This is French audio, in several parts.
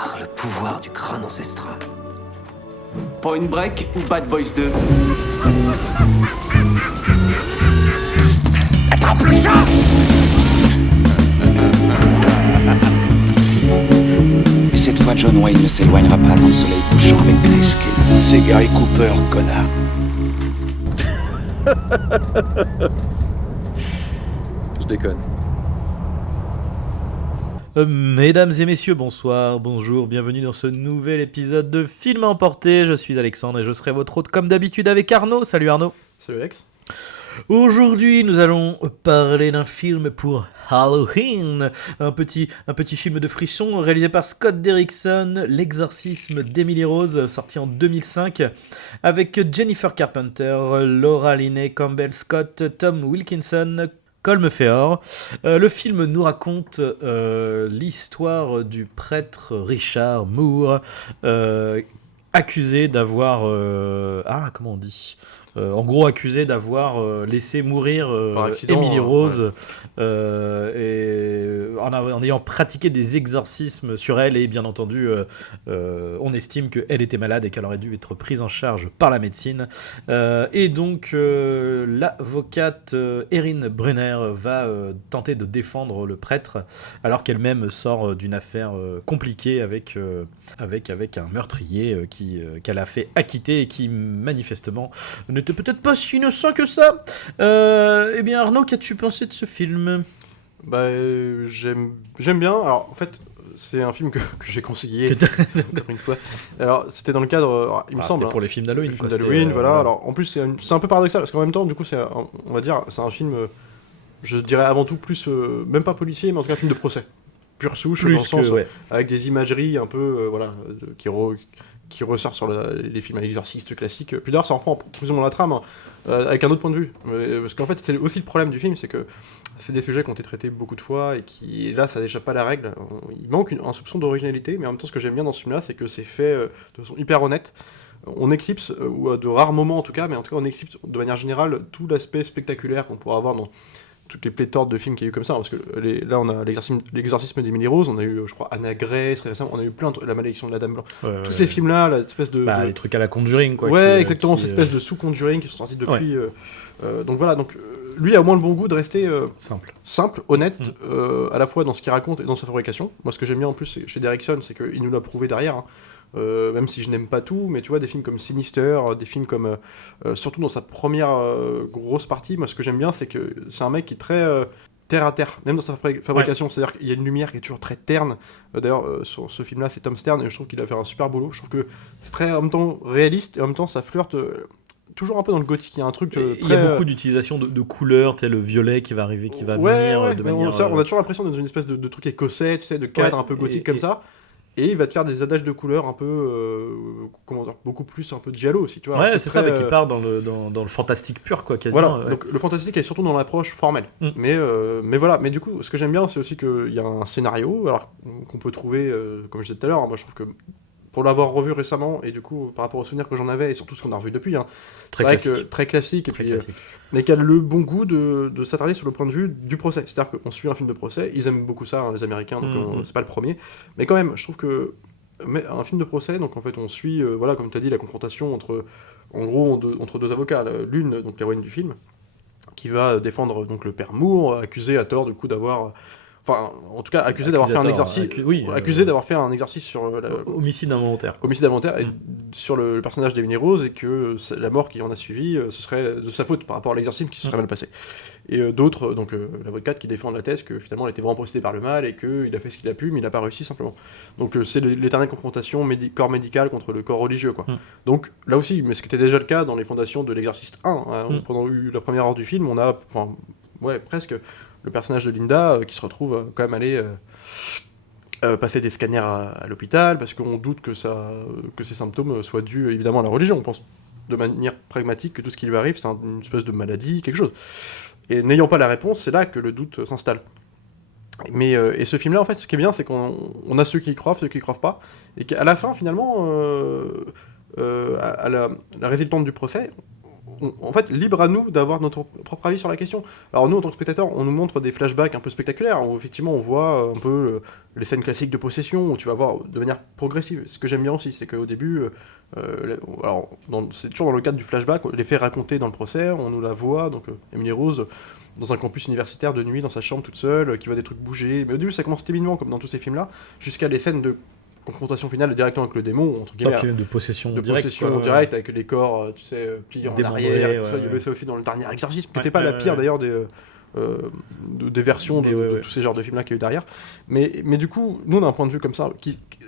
Par le pouvoir du crâne ancestral. Point Break ou Bad Boys 2? Attrape le chat! Et cette fois, John Wayne ne s'éloignera pas dans le soleil couchant avec Grayskull. C'est Gary Cooper, connard. Je déconne. Mesdames et messieurs, bonsoir, bonjour, bienvenue dans ce nouvel épisode de Film à emporter. Je suis Alexandre et je serai votre hôte comme d'habitude avec Arnaud. Salut Arnaud. Salut Alex. Aujourd'hui, nous allons parler d'un film pour Halloween, un petit film de frisson réalisé par Scott Derrickson, L'exorcisme d'Emily Rose, sorti en 2005, avec Jennifer Carpenter, Laura Linney, Campbell Scott, Tom Wilkinson, Colm Feore. Le film nous raconte l'histoire du prêtre Richard Moore, accusé d'avoir... comment on dit ? En gros, accusé d'avoir laissé mourir Emily Rose en ayant pratiqué des exorcismes sur elle, et bien entendu on estime qu'elle était malade et qu'elle aurait dû être prise en charge par la médecine, et donc l'avocate Erin Brunner va tenter de défendre le prêtre alors qu'elle-même sort d'une affaire compliquée avec un meurtrier qu'elle a fait acquitter et qui manifestement n'était peut-être pas si innocent que ça. Eh bien Arnaud, qu'as-tu pensé de ce film ? J'aime bien. Alors en fait, c'est un film que j'ai conseillé encore une fois. Alors c'était dans le cadre, il me semble. C'était pour les films d'Halloween. Voilà. Alors en plus c'est un peu paradoxal parce qu'en même temps, du coup, on va dire, c'est un film, je dirais avant tout plus, même pas policier, mais en tout cas un film de procès. Pure souche, dans le sens, avec des imageries un peu, qui ressort sur les films à l'exorciste classiques. Puis d'ailleurs, ça reprend plus ou moins la trame, avec un autre point de vue. Parce qu'en fait, c'est aussi le problème du film, c'est que c'est des sujets qui ont été traités beaucoup de fois, et qui, là, ça n'échappe pas à la règle. Il manque un soupçon d'originalité, mais en même temps, ce que j'aime bien dans ce film-là, c'est que c'est fait de façon hyper honnête. On éclipse, ou à de rares moments en tout cas, mais en tout cas, on éclipse de manière générale tout l'aspect spectaculaire qu'on pourrait avoir dans toutes les pléthores de films qu'il y a eu comme ça, parce que là on a l'exorcisme d'Emily Rose, on a eu, je crois, Anna Grey, récemment, on a eu plein de La Malédiction de la Dame Blanche, tous ces films là, l'espèce de... les trucs à la Conjuring, quoi. Exactement, cette espèce de sous-Conjuring qui sont sortis depuis, donc voilà, lui a au moins le bon goût de rester simple, honnête, à la fois dans ce qu'il raconte et dans sa fabrication. Moi ce que j'aime bien en plus chez Derrickson, c'est qu'il nous l'a prouvé derrière, hein. Même si je n'aime pas tout, mais tu vois, des films comme Sinister, des films comme surtout dans sa première grosse partie, moi ce que j'aime bien, c'est que c'est un mec qui est très terre à terre, même dans sa fabrication. C'est-à-dire qu'il y a une lumière qui est toujours très terne. D'ailleurs sur ce film là, c'est Tom Stern, et je trouve qu'il a fait un super boulot. Je trouve que c'est très en même temps réaliste, et en même temps ça flirte toujours un peu dans le gothique. Il y a un truc il y a beaucoup d'utilisation de couleurs, tu sais, le violet qui va arriver, qui va venir de manière... On a toujours l'impression d'être dans une espèce de truc écossais, tu sais, de cadre un peu gothique comme ça. Et il va te faire des adages de couleurs un peu, beaucoup plus un peu giallo aussi, tu vois. Ouais, c'est ça, mais qui part dans le fantastique pur, quoi, quasiment. Voilà, donc le fantastique est surtout dans l'approche formelle. Mais voilà, mais du coup, ce que j'aime bien, c'est aussi qu'il y a un scénario, alors qu'on peut trouver, comme je disais tout à l'heure, moi je trouve que pour l'avoir revu récemment, et du coup, par rapport aux souvenirs que j'en avais, et surtout ce qu'on a revu depuis, très classique, mais qui a le bon goût de s'attarder sur le point de vue du procès. C'est-à-dire qu'on suit un film de procès, ils aiment beaucoup ça, les Américains, donc c'est pas le premier, mais quand même, je trouve que un film de procès, donc en fait on suit, comme tu as dit, la confrontation entre deux avocats, l'une, donc l'héroïne du film, qui va défendre donc le père Moore, accusé à tort du coup d'avoir... Enfin, en tout cas, accusé d'avoir fait un exercice. Accusé d'avoir fait un exercice sur homicide involontaire. Et sur le personnage d'Emily Rose, et que la mort qui en a suivi, ce serait de sa faute par rapport à l'exercice qui se serait mal passé. Et d'autres, donc l'avocate qui défend la thèse que finalement elle était vraiment possédée par le mal et qu'il a fait ce qu'il a pu, mais il n'a pas réussi simplement. Donc c'est l'éternelle confrontation corps médical contre le corps religieux, quoi. Donc là aussi, mais ce qui était déjà le cas dans les fondations de l'Exorciste 1, pendant la première heure du film, on a, presque le personnage de Linda qui se retrouve quand même aller passer des scanners à l'hôpital parce qu'on doute que ces symptômes soient dus évidemment à la religion. On pense de manière pragmatique que tout ce qui lui arrive c'est une espèce de maladie, quelque chose. Et n'ayant pas la réponse, c'est là que le doute s'installe. Mais et ce film-là, en fait, ce qui est bien, c'est qu'on a ceux qui y croient, ceux qui y croient pas, et qu'à la fin, finalement, à la résultante du procès, en fait, libre à nous d'avoir notre propre avis sur la question. Alors nous, en tant que spectateurs, on nous montre des flashbacks un peu spectaculaires, où effectivement on voit un peu les scènes classiques de possession, où tu vas voir de manière progressive. Ce que j'aime bien aussi, c'est qu'au début, alors c'est toujours dans le cadre du flashback, les faits racontés dans le procès, on nous la voit, donc Emily Rose, dans un campus universitaire de nuit, dans sa chambre toute seule, qui voit des trucs bouger. Mais au début, ça commence timidement, comme dans tous ces films-là, jusqu'à les scènes de confrontation finale directement avec le démon, entre guillemets, de possession de directe. possession quoi. directe, avec les corps, tu sais, pliés en Démembrés, arrière, tout ça. ouais, Il y avait ça aussi dans le dernier exorcisme, qui Ouais, n'était pas la pire ouais. d'ailleurs des versions de Ouais. tous ces genres de films-là qu'il y a eu derrière. Mais du coup, nous, on a un point de vue comme ça,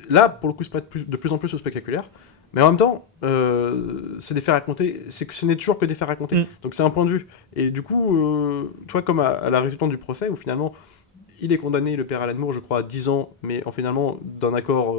là, pour le coup, se prête de plus en plus au spectaculaire. Mais en même temps, c'est des faits racontés, ce n'est toujours que des faits racontés. Mm. Donc c'est un point de vue. Et du coup, tu vois, comme à la résultante du procès, où finalement, il est condamné, le père Alan Moore, je crois, à 10 ans, mais finalement, d'un accord...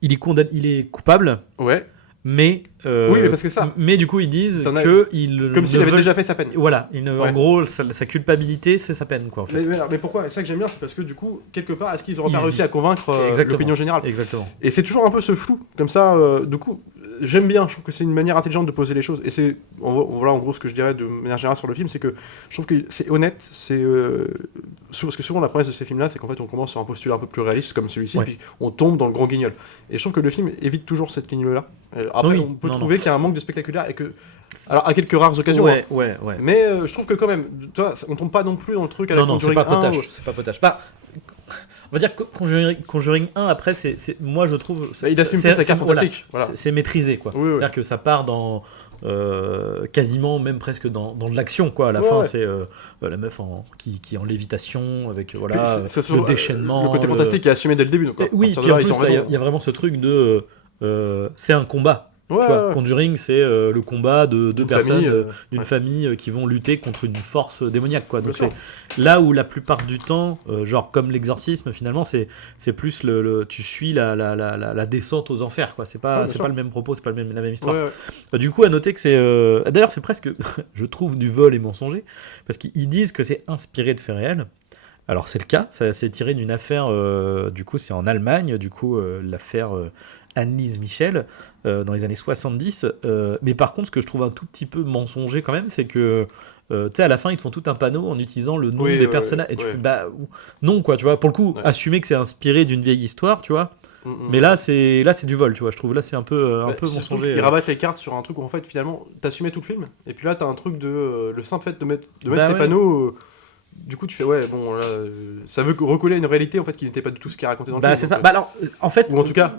Il est coupable, Ouais. mais Oui, mais parce que ça... mais du coup ils disent T'en as- que il Comme s'il avait déjà fait sa peine. Voilà, en Ouais. gros sa culpabilité c'est sa peine quoi en fait. Mais pourquoi? Et ça que j'aime bien, c'est parce que du coup, quelque part, est-ce qu'ils auraient pas Easy. réussi à convaincre Exactement. l'opinion générale? Exactement. Et c'est toujours un peu ce flou, comme ça, du coup, j'aime bien, je trouve que c'est une manière intelligente de poser les choses, et c'est, voilà en gros ce que je dirais de manière générale sur le film, c'est que je trouve que c'est honnête, parce que souvent la promesse de ces films-là, c'est qu'en fait on commence sur un postulat un peu plus réaliste comme celui-ci, Ouais. puis on tombe dans le grand guignol. Et je trouve que le film évite toujours cette ligne-là. Après, Oui, on peut non, trouver qu'il y a un manque de spectaculaire, et que, alors à quelques rares occasions, hein, Ouais. mais je trouve que quand même, tu vois, on tombe pas non plus dans le truc à la Non, c'est Conjuring pas 1, potache, c'est pas potache. Bah, on va dire que Conjuring 1 après moi je trouve il assume plus sa carte fantastique. Voilà. c'est maîtrisé quoi. Oui. C'est-à-dire que ça part dans quasiment même presque dans de l'action quoi. À la Ouais, fin ouais. c'est la meuf qui est en lévitation avec Puis voilà c'est le déchaînement. le côté fantastique est assumé dès le début. Donc, Oui, puis en plus il y a vraiment ce truc de c'est un combat. Tu vois, Conjuring, c'est le combat de deux personnes d'une famille qui vont lutter contre une force démoniaque. Quoi. Donc c'est là où la plupart du temps, genre comme l'exorcisme, finalement, c'est plus tu suis la descente aux enfers. Quoi. C'est pas le même propos, c'est pas la même histoire. Du coup, à noter que c'est d'ailleurs c'est presque, je trouve, du vol et mensonger, parce qu'ils disent que c'est inspiré de faits réels. Alors c'est le cas, ça c'est tiré d'une affaire, du coup c'est en Allemagne, du coup l'affaire Anneliese Michel dans les années 70. Mais par contre, ce que je trouve un tout petit peu mensonger quand même, c'est que tu sais, à la fin, ils te font tout un panneau en utilisant le nom des personnages. Et tu fais, bah, non, quoi, tu vois. Pour le coup, assumer que c'est inspiré d'une vieille histoire, tu vois. Mais là, c'est du vol, tu vois. Je trouve là, c'est un peu mensonger. Ils rabattent les cartes sur un truc où en fait, finalement, t'assumais tout le film. Et puis là, t'as un truc de le simple fait de mettre ces panneaux. Du coup, tu fais ouais, bon, là, ça veut recoller à une réalité en fait qui n'était pas du tout ce qui est raconté dans le film. C'est ça. Bah alors, en fait, ou en tout cas.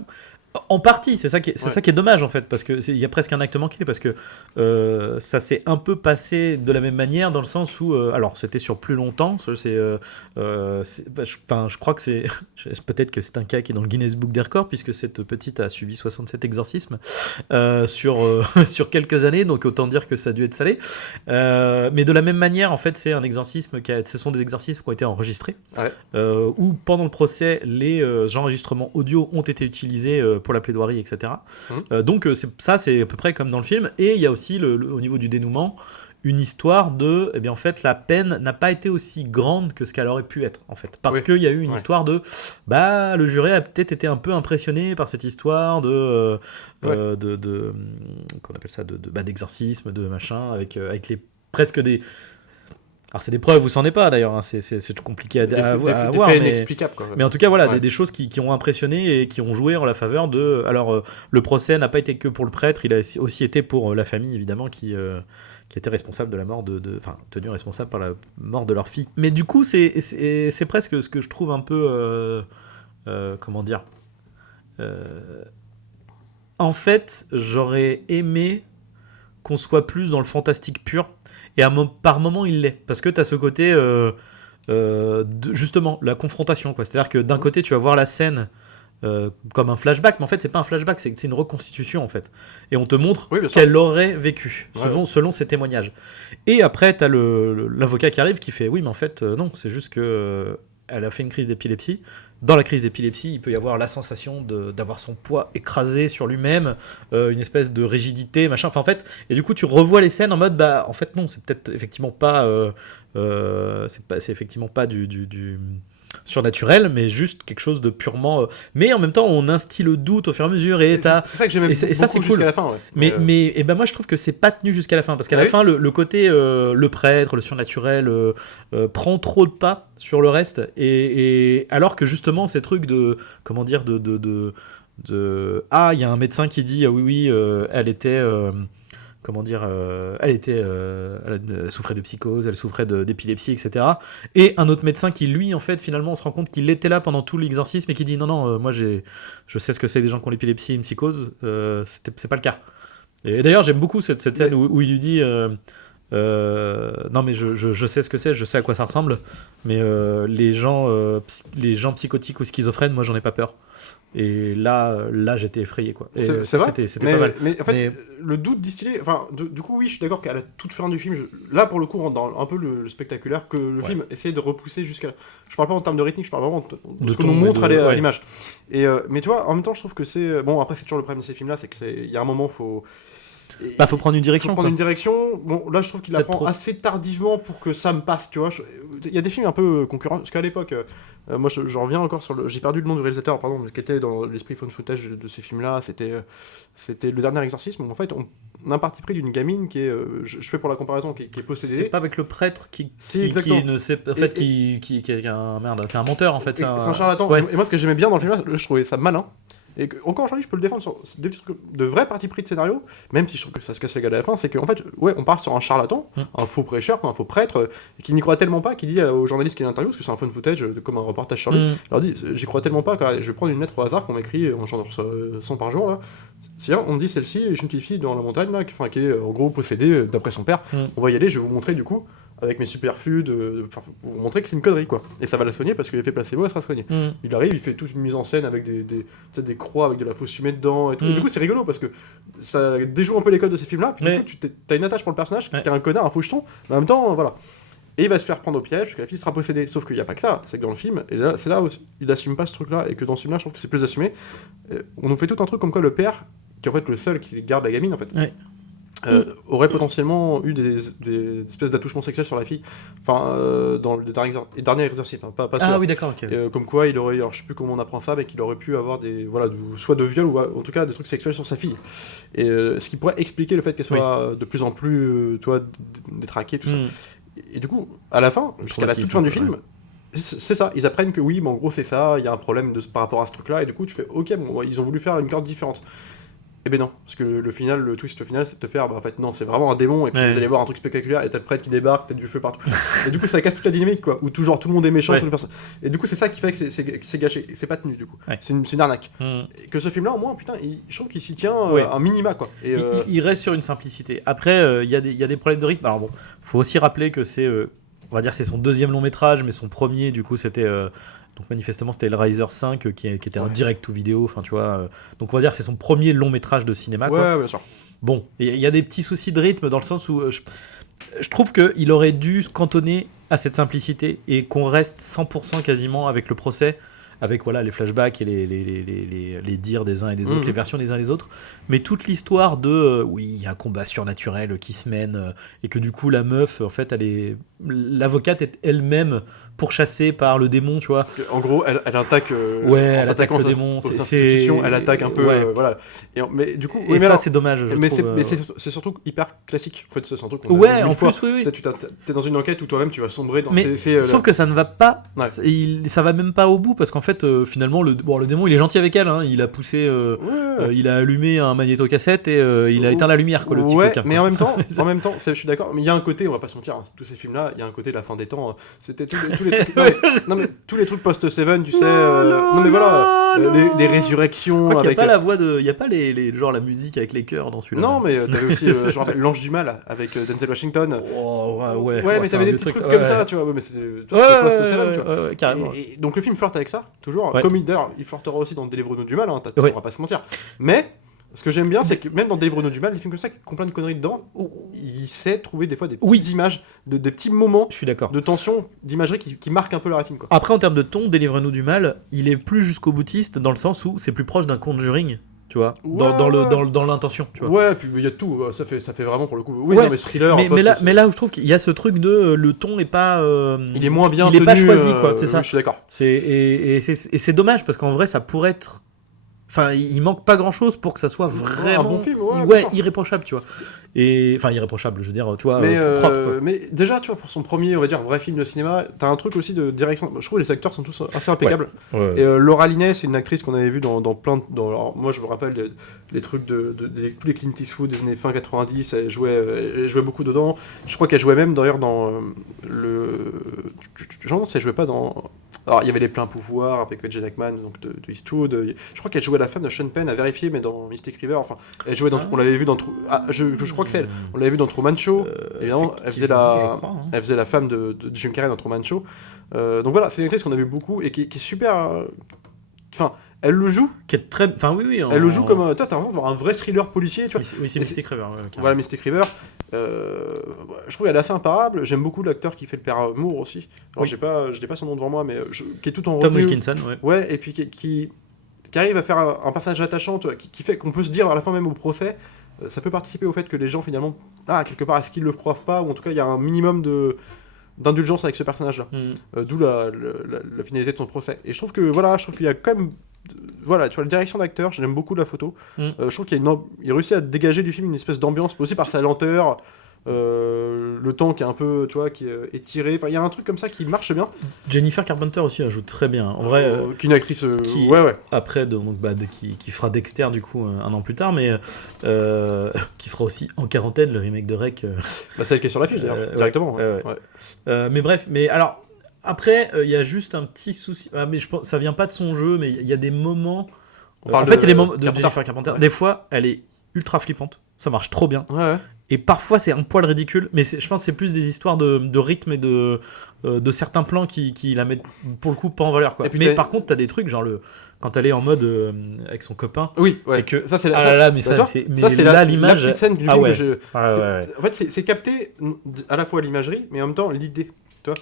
En partie, c'est ça qui est dommage en fait, parce que il y a presque un acte manqué, parce que ça s'est un peu passé de la même manière dans le sens où, alors c'était sur plus longtemps, je crois que c'est peut-être que c'est un cas qui est dans le Guinness Book des records, puisque cette petite a subi 67 exorcismes sur quelques années, donc autant dire que ça a dû être salé. Mais de la même manière, en fait, c'est un exorcisme ce sont des exorcismes qui ont été enregistrés, où pendant le procès, les enregistrements audio ont été utilisés pour la plaidoirie, etc. Donc c'est à peu près comme dans le film. Et il y a aussi au niveau du dénouement une histoire de, eh bien en fait la peine n'a pas été aussi grande que ce qu'elle aurait pu être en fait, parce qu'il y a eu une histoire de, bah le jury a peut-être été un peu impressionné par cette histoire qu'on appelle ça d'exorcisme, de machin, avec les presque des. Alors c'est des preuves ou c'en est pas d'ailleurs, hein. C'est compliqué à voir, faits inexplicables, quoi. Mais en tout cas voilà, des choses qui ont impressionné et qui ont joué en la faveur de. Alors le procès n'a pas été que pour le prêtre, il a aussi été pour la famille évidemment qui était responsable de la mort enfin tenu responsable par la mort de leur fille. Mais du coup c'est presque ce que je trouve un peu comment dire. En fait j'aurais aimé qu'on soit plus dans le fantastique pur. Et par moment, il l'est. Parce que tu as ce côté, justement, la confrontation. C'est-à-dire que d'un côté, tu vas voir la scène comme un flashback, mais en fait, c'est pas un flashback, c'est une reconstitution, en fait. Et on te montre ce qu'elle aurait vécu, selon ses témoignages. Et après, tu as l'avocat qui arrive, qui fait, oui, mais en fait, non, c'est juste que elle a fait une crise d'épilepsie. Dans la crise d'épilepsie, il peut y avoir la sensation d'avoir son poids écrasé sur lui-même, une espèce de rigidité, machin. Enfin, en fait, et du coup, tu revois les scènes en mode, bah, en fait, non, c'est peut-être effectivement pas, c'est effectivement pas du surnaturel, mais juste quelque chose de purement. Mais en même temps, on instille le doute au fur et à mesure et C'est ça que j'aimais et ça, c'est beaucoup cool. jusqu'à la fin. Ouais. Mais et ben moi je trouve que c'est pas tenu jusqu'à la fin parce qu'à la fin le côté le prêtre, le surnaturel prend trop de pas sur le reste et alors que justement ces trucs de comment dire il y a un médecin qui dit oui elle était comment dire elle souffrait de psychose, elle souffrait d'épilepsie, etc. Et un autre médecin qui lui en fait finalement on se rend compte qu'il était là pendant tout l'exorcisme et qui dit non moi je sais ce que c'est des gens qui ont l'épilepsie et une psychose, c'est pas le cas. Et d'ailleurs j'aime beaucoup cette scène où il lui dit non mais je sais ce que c'est, je sais à quoi ça ressemble, mais les gens psychotiques ou schizophrènes, moi j'en ai pas peur. Et là j'étais effrayé quoi. Et c'est vrai, c'était pas mal. Mais en fait, le doute distillé, enfin, du coup, oui, je suis d'accord qu'à la toute fin du film, là pour le coup, on rentre dans un peu le spectaculaire que le film essaie de repousser jusqu'à. Je parle pas en termes de rythmique, je parle vraiment de ce que nous montre à l'image. Et mais tu vois, en même temps, je trouve que c'est bon. Après, c'est toujours le problème de ces films-là, c'est que il y a un moment, faut prendre une direction. Bon, là, je trouve qu'il la prend assez tardivement pour que ça me passe, tu vois. Il y a des films un peu concurrents, parce qu'à l'époque, moi, je reviens encore sur j'ai perdu le nom du réalisateur, pardon, mais qui était dans l'esprit phone footage de ces films-là. C'était Le Dernier Exorcisme, où en fait, on a un parti pris d'une gamine qui est, je fais pour la comparaison, qui est possédée. C'est pas avec le prêtre qui ne sait, en fait, qui est un merde, c'est un menteur en fait. C'est un charlatan. Ouais. Et moi, ce que j'aimais bien dans le film, je trouvais ça malin. Et encore aujourd'hui, je peux le défendre sur des petits trucs, de vrais partis pris de scénario, même si je trouve que ça se casse la gueule à la fin, c'est qu'en fait, on part sur un charlatan, un faux prêcheur, un faux prêtre, qui n'y croit tellement pas, qui dit aux journalistes qui l'interviewent, parce que c'est un phone footage, comme un reportage sur lui, il leur dit, j'y crois tellement pas, car je vais prendre une lettre au hasard qu'on m'écrit, j'en reçois 100 par jour, là. On me dit, celle-ci est une petite fille dans la montagne, là, qui est en gros possédée d'après son père, on va y aller, je vais vous montrer du coup, avec mes superflus, pour vous montrer que c'est une connerie, quoi. Et ça va la soigner parce que l'effet placebo, elle sera soignée. Il arrive, il fait toute une mise en scène avec des croix, avec de la fausse fumée dedans, et tout. Et du coup, c'est rigolo parce que ça déjoue un peu les codes de ces films-là, puis du coup, t'as une attache pour le personnage, qui est un connard, un faucheton, mais en même temps, voilà. Et il va se faire prendre au piège, que la fille sera possédée. Sauf qu'il n'y a pas que ça, c'est que dans le film, et là, c'est là où il assume pas ce truc-là, et que dans ce film-là, je trouve que c'est plus assumé. On nous fait tout un truc comme quoi le père, qui est en fait le seul qui garde la gamine, en fait. Aurait potentiellement eu des espèces d'attouchements sexuels sur la fille, dans le dernier exercice, pas sûr. Oui, d'accord, ok. Comme quoi il aurait, alors je sais plus comment on apprend ça, mais qu'il aurait pu avoir soit de viol ou en tout cas des trucs sexuels sur sa fille. Et ce qui pourrait expliquer le fait qu'elle soit de plus en plus, détraquée, tout ça. Et du coup, à la fin, jusqu'à la toute fin du film, c'est ça, ils apprennent que oui, mais en gros c'est ça, il y a un problème par rapport à ce truc-là, et du coup tu fais ok, bon, ils ont voulu faire une carte différente. Eh ben non, parce que le twist final, c'est de te faire, en fait, non, c'est vraiment un démon, et puis vous allez voir un truc spectaculaire, et t'as le prêtre qui débarque, t'as du feu partout. Et du coup, ça casse toute la dynamique, quoi, où toujours tout le monde est méchant, toutes les personnes. Et du coup, c'est ça qui fait que c'est gâché, et c'est pas tenu, du coup. C'est une arnaque. Et que ce film-là, au moins, putain, je trouve qu'il s'y tient un minima, quoi. Et il reste sur une simplicité. Après, il y a des problèmes de rythme. Alors bon, faut aussi rappeler que c'est, on va dire, c'est son deuxième long métrage, mais son premier, du coup, c'était. Donc manifestement c'était Hellraiser 5 qui était un direct to vidéo, enfin tu vois. Donc on va dire que c'est son premier long métrage de cinéma. Ouais, bien sûr. Bon, il y a des petits soucis de rythme dans le sens où je trouve qu'il aurait dû se cantonner à cette simplicité et qu'on reste 100% quasiment avec le procès, avec voilà les flashbacks et les dires des uns et des autres, les versions des uns et des autres, mais toute l'histoire de oui, il y a un combat surnaturel qui se mène et que du coup la meuf, en fait, l'avocate est elle-même pourchassée par le démon, tu vois. Parce qu'en gros, elle attaque. Elle attaque le démon. Elle attaque un peu. Voilà. Mais du coup, ça c'est dommage. Mais c'est surtout hyper classique. En fait, c'est un truc. En plus, oui. T'es dans une enquête où toi-même tu vas sombrer dans. Sauf que ça ne va pas. Ça va même pas au bout parce qu'en fait, finalement, le démon, il est gentil avec elle. Hein. Il a poussé, il a allumé un magnétocassette et il a éteint la lumière, quoi, le petit coquin. Mais en même temps, je suis d'accord. Mais il y a un côté, on va pas se mentir, tous ces films-là, il y a un côté de la fin des temps. C'était tous les trucs. Non mais tous les trucs post-Seven, tu sais. Non mais voilà, les résurrections. Il y a pas la voix de, il y a pas genre la musique avec les chœurs dans celui-là. Non mais t'avais aussi, je me rappelle, L'Ange du Mal avec Denzel Washington. Ouais, mais t'avais des petits trucs comme ça, tu vois. Mais c'était post-Seven, tu vois. Carrément. Et donc le film flirte avec ça, toujours. Comme d'ailleurs, il flirtera aussi dans Délivre-nous du mal. On va pas se mentir. Mais ce que j'aime bien, c'est que même dans Délivre-nous du mal, des films comme ça qui ont plein de conneries dedans, il sait trouver des fois des petites images, des petits moments de tension, d'imagerie qui marquent un peu la rétine, quoi. Après, en termes de ton, Délivre-nous du mal, il est plus jusqu'au boutiste dans le sens où c'est plus proche d'un Conjuring tu vois, Ouais, dans l'intention, tu vois. Ouais, puis il y a de tout, ça fait vraiment pour le coup. Oui, Ouais, non, mais thriller. mais là où je trouve qu'il y a ce truc de le ton est pas il est moins bien il est tenu. pas choisi, quoi, c'est oui, ça. je suis d'accord. Et c'est dommage parce qu'en vrai ça pourrait être, enfin il manque pas grand chose pour que ça soit vraiment un bon film, ouais, bien ouais, sûr. irréprochable, tu vois. Et enfin irréprochable, je veux dire, tu vois, Mais, propre, quoi. mais déjà, tu vois, pour son premier, on va dire, vrai film de cinéma, t'as un truc aussi de direction. Je trouve que les acteurs sont tous assez impeccables. Ouais. Et Laura Linney, c'est une actrice qu'on avait vue dans plein de. Alors, moi, je me rappelle les trucs tous les Clint Eastwood des années fin 90, elle jouait beaucoup dedans. Je crois qu'elle jouait même d'ailleurs dans le. Je pense qu'elle jouait pas dans. Alors, il y avait les pleins pouvoirs avec Gene Hackman, donc de Eastwood. Je crois qu'elle jouait la femme de Sean Penn, à vérifier, mais dans Mystic River. Enfin, elle jouait dans. On l'avait vu dans. Je crois que c'est elle. On l'avait vu dans Truman Show. Évidemment, elle faisait elle faisait la femme de Jim Carrey dans Truman Show. Donc voilà, c'est une actrice qu'on a vu beaucoup et qui est super. Enfin, elle le joue. Qui est très, enfin oui. Elle le joue comme. Toi, t'as l'impression de voir un vrai thriller policier, tu vois. Oui, c'est Mystic River. Ouais, Voilà, Mystic River. Je trouve qu'elle est assez imparable. J'aime beaucoup l'acteur qui fait le père Moore aussi. Alors, je n'ai pas son nom devant moi, mais qui est tout en Tom retenue. Wilkinson, ouais. Ouais, et puis qui arrive à faire un personnage attachant, tu vois, qui fait qu'on peut se dire à la fin même au procès. Ça peut participer au fait que les gens finalement, quelque part, est-ce qu'ils le croient pas, ou en tout cas il y a un minimum d'indulgence avec ce personnage-là. D'où la finalité de son procès. Et je trouve qu'il y a quand même, voilà, tu vois, la direction d'acteur, j'aime beaucoup la photo. Je trouve il réussit à dégager du film une espèce d'ambiance, aussi par sa lenteur. Le temps qui est un peu, tu vois, qui est étiré. Enfin, il y a un truc comme ça qui marche bien. Jennifer Carpenter aussi ajoute très bien. En vrai, qu'une actrice, qui, ouais. Après, qui fera Dexter du coup un an plus tard, mais qui fera aussi En Quarantaine, le remake de Rec. Celle qui est sur l'affiche d'ailleurs, directement. Ouais. Mais bref, mais alors après, il y a juste un petit souci. Mais je pense, ça vient pas de son jeu, mais il y a des moments. En fait, il y a des moments de Jennifer Carpenter. Ouais. Des fois, elle est ultra flippante. Ça marche trop bien. Ouais. Et parfois, c'est un poil ridicule. Mais je pense que c'est plus des histoires de rythme et de certains plans qui la mettent, pour le coup, pas en valeur, quoi. Mais par contre, t'as des trucs, genre quand elle est en mode avec son copain. Oui, ouais. Et que, ça, c'est l'image. La petite scène du film que En fait, c'est capté à la fois l'imagerie, mais en même temps l'idée.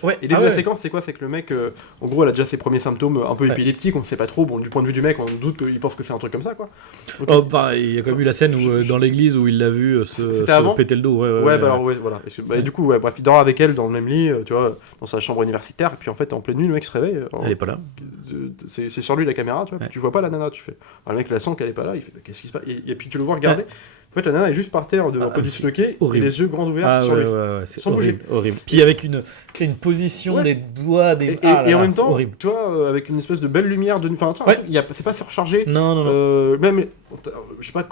Ouais. Et la séquence, c'est quoi? C'est que le mec, en gros, elle a déjà ses premiers symptômes un peu épileptiques, on ne sait pas trop. Bon, du point de vue du mec, on doute qu'il pense que c'est un truc comme ça, quoi. Donc, il y a quand même eu la scène où, dans l'église où il l'a vu se péter le dos. Alors, voilà. Et du coup, bref, il dort avec elle dans le même lit, tu vois, dans sa chambre universitaire. Et puis, en fait, en pleine nuit, le mec se réveille. Elle est pas là. C'est sur lui la caméra, tu vois. Puis tu vois pas la nana, tu fais. Le mec la sent qu'elle est pas là, il fait qu'est-ce qui se passe? Et puis tu le vois regarder. En fait, la nana est juste par terre, un peu disloquée, et les yeux grands ouverts sur lui. C'est sans horrible, bouger. horrible. Puis avec une position des doigts, et en même temps, horrible. tu vois, avec une espèce de belle lumière, enfin, c'est pas surchargé. Non. Même, je sais pas,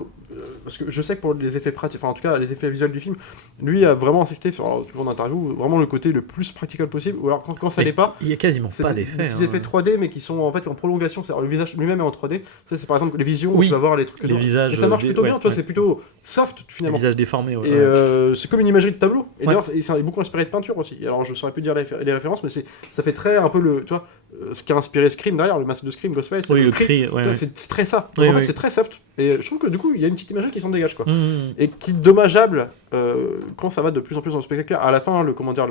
parce que je sais que pour les effets pratiques, enfin en tout cas les effets visuels du film, lui a vraiment insisté sur, toujours en interview, vraiment le côté le plus practical possible, ou alors quand ça n'est pas, il y a quasiment pas des d'effets. Des effets 3D, mais qui sont en fait en prolongation, c'est-à-dire le visage lui-même est en 3D. Ça, c'est par exemple les visions, où tu vas voir les trucs. Les visages. Et ça marche plutôt bien, tu vois, c'est plutôt soft finalement. Les visages déformés. Et c'est comme une imagerie de tableau. Et d'ailleurs, c'est beaucoup inspiré de peinture aussi. Alors, je saurais plus dire les références, mais ça fait très un peu tu vois, ce qui a inspiré Scream derrière, le masque de Scream, Ghostface. Oui, le cri. C'est très ça. Donc, en fait, c'est très soft. Et je trouve que du coup, il y a une petite imagerie qui s'en dégage, quoi. Et qui est dommageable quand ça va de plus en plus dans le spectaculaire. À la fin,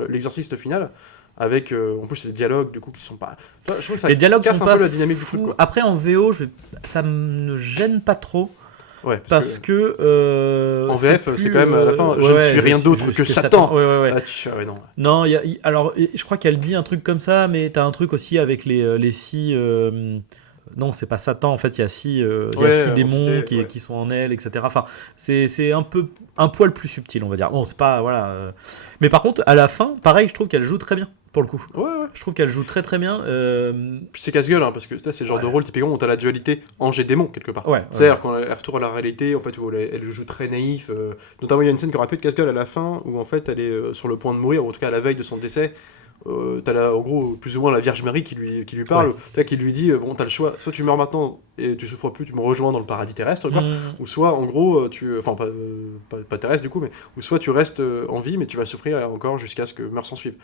l'exorciste final. Avec en plus les dialogues du coup qui sont pas. Je trouve que ça les dialogues casse sont un pas peu la dynamique du foot, quoi. Après en VO, ça me gêne pas trop. Ouais, parce que en VF, c'est quand même à la fin, je ne suis rien d'autre que Satan. Ouais. Non. Non, alors je crois qu'elle dit un truc comme ça, mais t'as un truc aussi avec les six. Non, c'est pas Satan, en fait, il y a six démons qui sont en elle, etc. Enfin, c'est un poil plus subtil, on va dire. Bon, c'est pas. Voilà. Mais par contre, à la fin, pareil, je trouve qu'elle joue très bien. Pour le coup. Ouais. Je trouve qu'elle joue très très bien. Puis c'est casse-gueule, hein, parce que ça, c'est le genre de rôle typiquement où t'as la dualité ange-démon quelque part. Ouais. C'est-à-dire quand elle retourne à la réalité, en fait, où elle joue très naïf. Notamment, il y a une scène qui aura peu de casse-gueule à la fin, où en fait, elle est sur le point de mourir, ou en tout cas à la veille de son décès. T'as en gros plus ou moins la Vierge Marie qui lui parle, qui lui dit bon, t'as le choix, soit tu meurs maintenant et tu souffres plus, tu me rejoins dans le paradis terrestre, quoi, ou soit en gros enfin pas terrestre du coup, mais ou soit tu restes en vie mais tu vas souffrir encore jusqu'à ce que meure s'en suive.